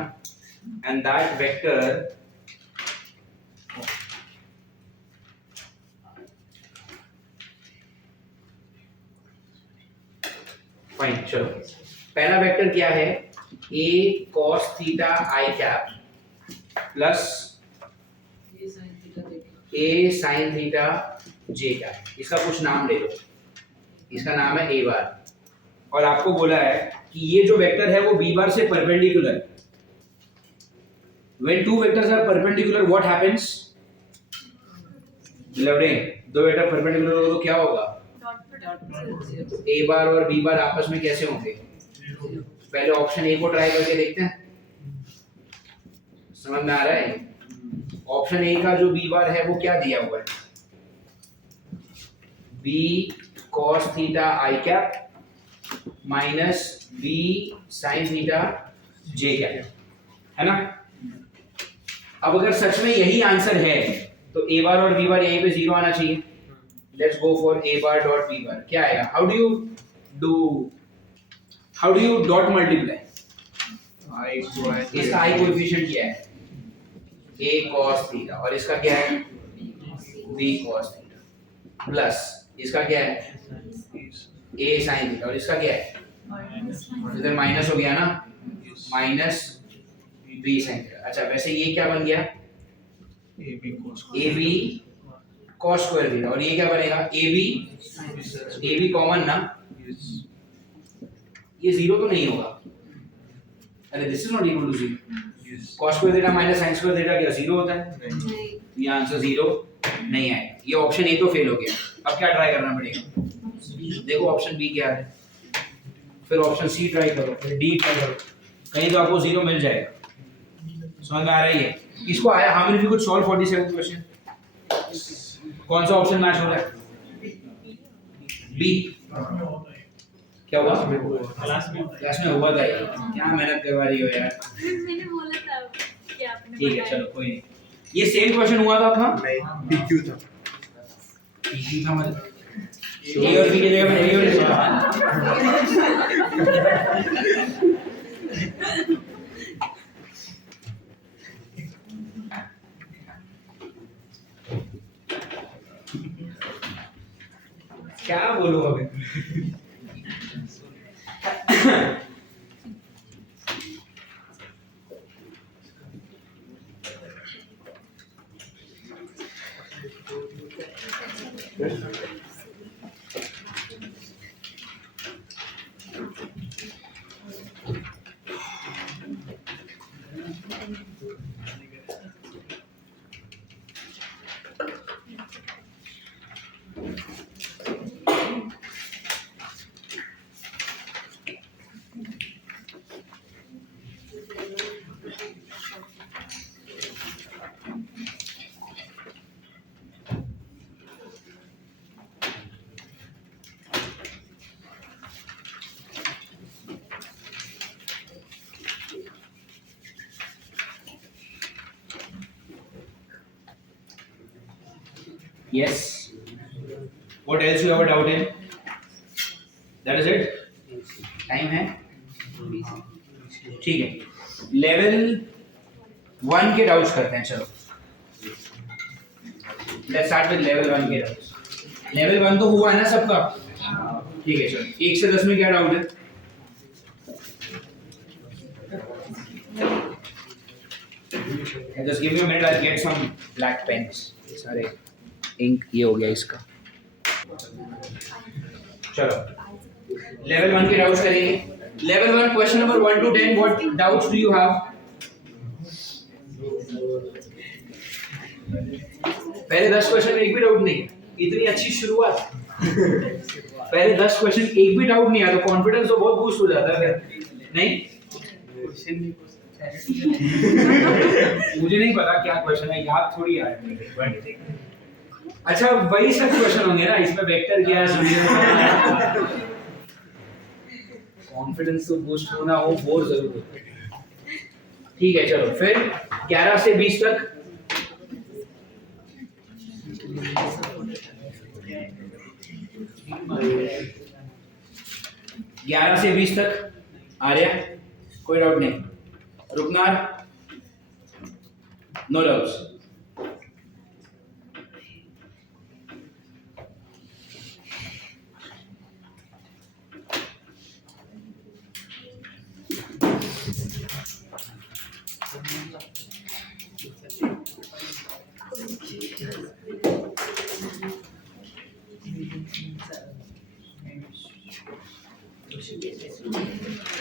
एंड दैट वेक्टर फाइन. चलो, पहला वेक्टर क्या है? A cos theta I cap plus ये sin theta देखो. A sin theta J cap. इसका कुछ नाम ले लो. इसका नाम है A बार. और आपको बोला है कि ये जो वेक्टर है वो B बार से परपेंडिकुलर है. When two vectors are perpendicular, what happens? दो वेक्टर परपेंडिकुलर हो तो क्या होगा? Zero. A बार और B बार आपस में कैसे होंगे? पहले ऑप्शन A को ट्राई करके देखते हैं. समझ में आ रहा है? ऑप्शन A का जो B बार है वो क्या दिया हुआ है? B cos theta I cap minus B sin theta J cap, है ना? अब अगर सच में यही आंसर है तो A बार और B बार यहीं पे 0 आना चाहिए. Let's go for A bar dot B बार. क्या आएगा? How do U dot multiply? इसका I कोएफिशिएंट क्या है? A cos theta. और इसका क्या है? B cos थीटा प्लस इसका क्या है? A sin theta. और इसका क्या है? इधर माइनस हो गया ना, माइनस B sin थीटा. अच्छा, वैसे ये क्या बन गया? AB cos square theta. और ये क्या बनेगा? AB कॉमन ना, ये 0 तो नहीं होगा. अरे this is not equal to 0. cos square theta minus sin square theta क्या 0 होता है? ये आंसर 0 नहीं आएगा. ये ऑप्शन A तो फेल हो गया. अब क्या ट्राई करना पड़ेगा? देखो ऑप्शन B क्या है, फिर ऑप्शन C ट्राई करो, फिर D ट्राई करो. कहीं तो आपको 0 मिल जाएगा. समझ में आ रही है? इसको आया. How many could solve 47 question? कौन सा ऑप्शन मैच हो रहा है? B. क्या हुआ? क्लास में हुआ था. क्या मेहनत करवा रही हो यार. मैंने बोला था कि आपने ठीक है, बताया. चलो कोई नहीं. ये सेम क्वेश्चन हुआ था अपना. नहीं, PQ था. PQ था मतलब A और B की जगह पे A और लिखा. क्या बोलूं अभी? Yes. What else you have a doubt in? That is it. Time है? ठीक है. Level 1 के doubts करते हैं चलो. Let's start with level 1 के doubts. Level 1 तो हुआ है ना सबका? ठीक है चलो. 1 से 10 में क्या doubt है? Just give me a minute. I'll get some black pens. सारे ink ये हो गया इसका. चलो. Level 1 के doubts करेंगे. Level 1 question number 1 to 10. What doubts do you have? पहले 10 क्वेश्चन में एक भी डाउट नहीं. इतनी अच्छी शुरुआत. पहले 10 क्वेश्चन एक भी डाउट नहीं आया तो कॉन्फिडेंस तो बहुत बूस्ट हो जाता है फिर. नहीं? मुझे नहीं पता क्या क्वेश्चन है, याद थोड़ी आ रहा है. अच्छा वही सब क्वेश्चन होंगे ना, इसमें वेक्टर क्या है, कॉन्फिडेंस तो बूस्ट होना हो बहुत जरूर होता है. ठीक है चलो फिर 11 से 20 तक. ग्यारह से 20 तक आर्या कोई डाउट नहीं. रुकनार नो डाउट्स.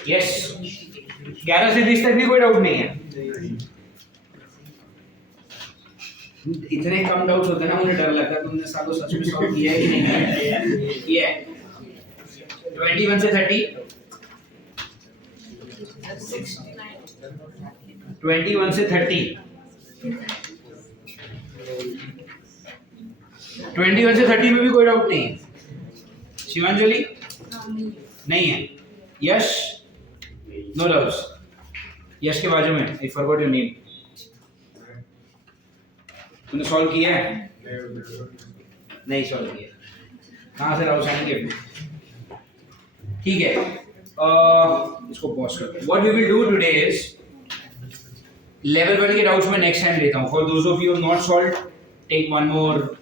यस 11 से 20 तक भी कोई डाउट नहीं है. इतने कम डाउट्स होते हैं ना, मुझे डर लगता है तुमने सालों सच में सॉल्व किया है कि नहीं किया है. 21 से 30. 21 से 30. 21 से 30 में भी कोई डाउट नहीं है. शिवांजलि नहीं है. यश नो डाउट्स. यश के बाजू में आई फॉरगॉट योर नेम. तूने सॉल्व किया है? नहीं सॉल्व किया. कहाँ से डाउट्स आएंगे? ठीक है इसको पॉज करते हैं. What we will do today is level 1 के डाउट्स में नेक्स्ट टाइम लेता हूँ. For those of you not solve take one more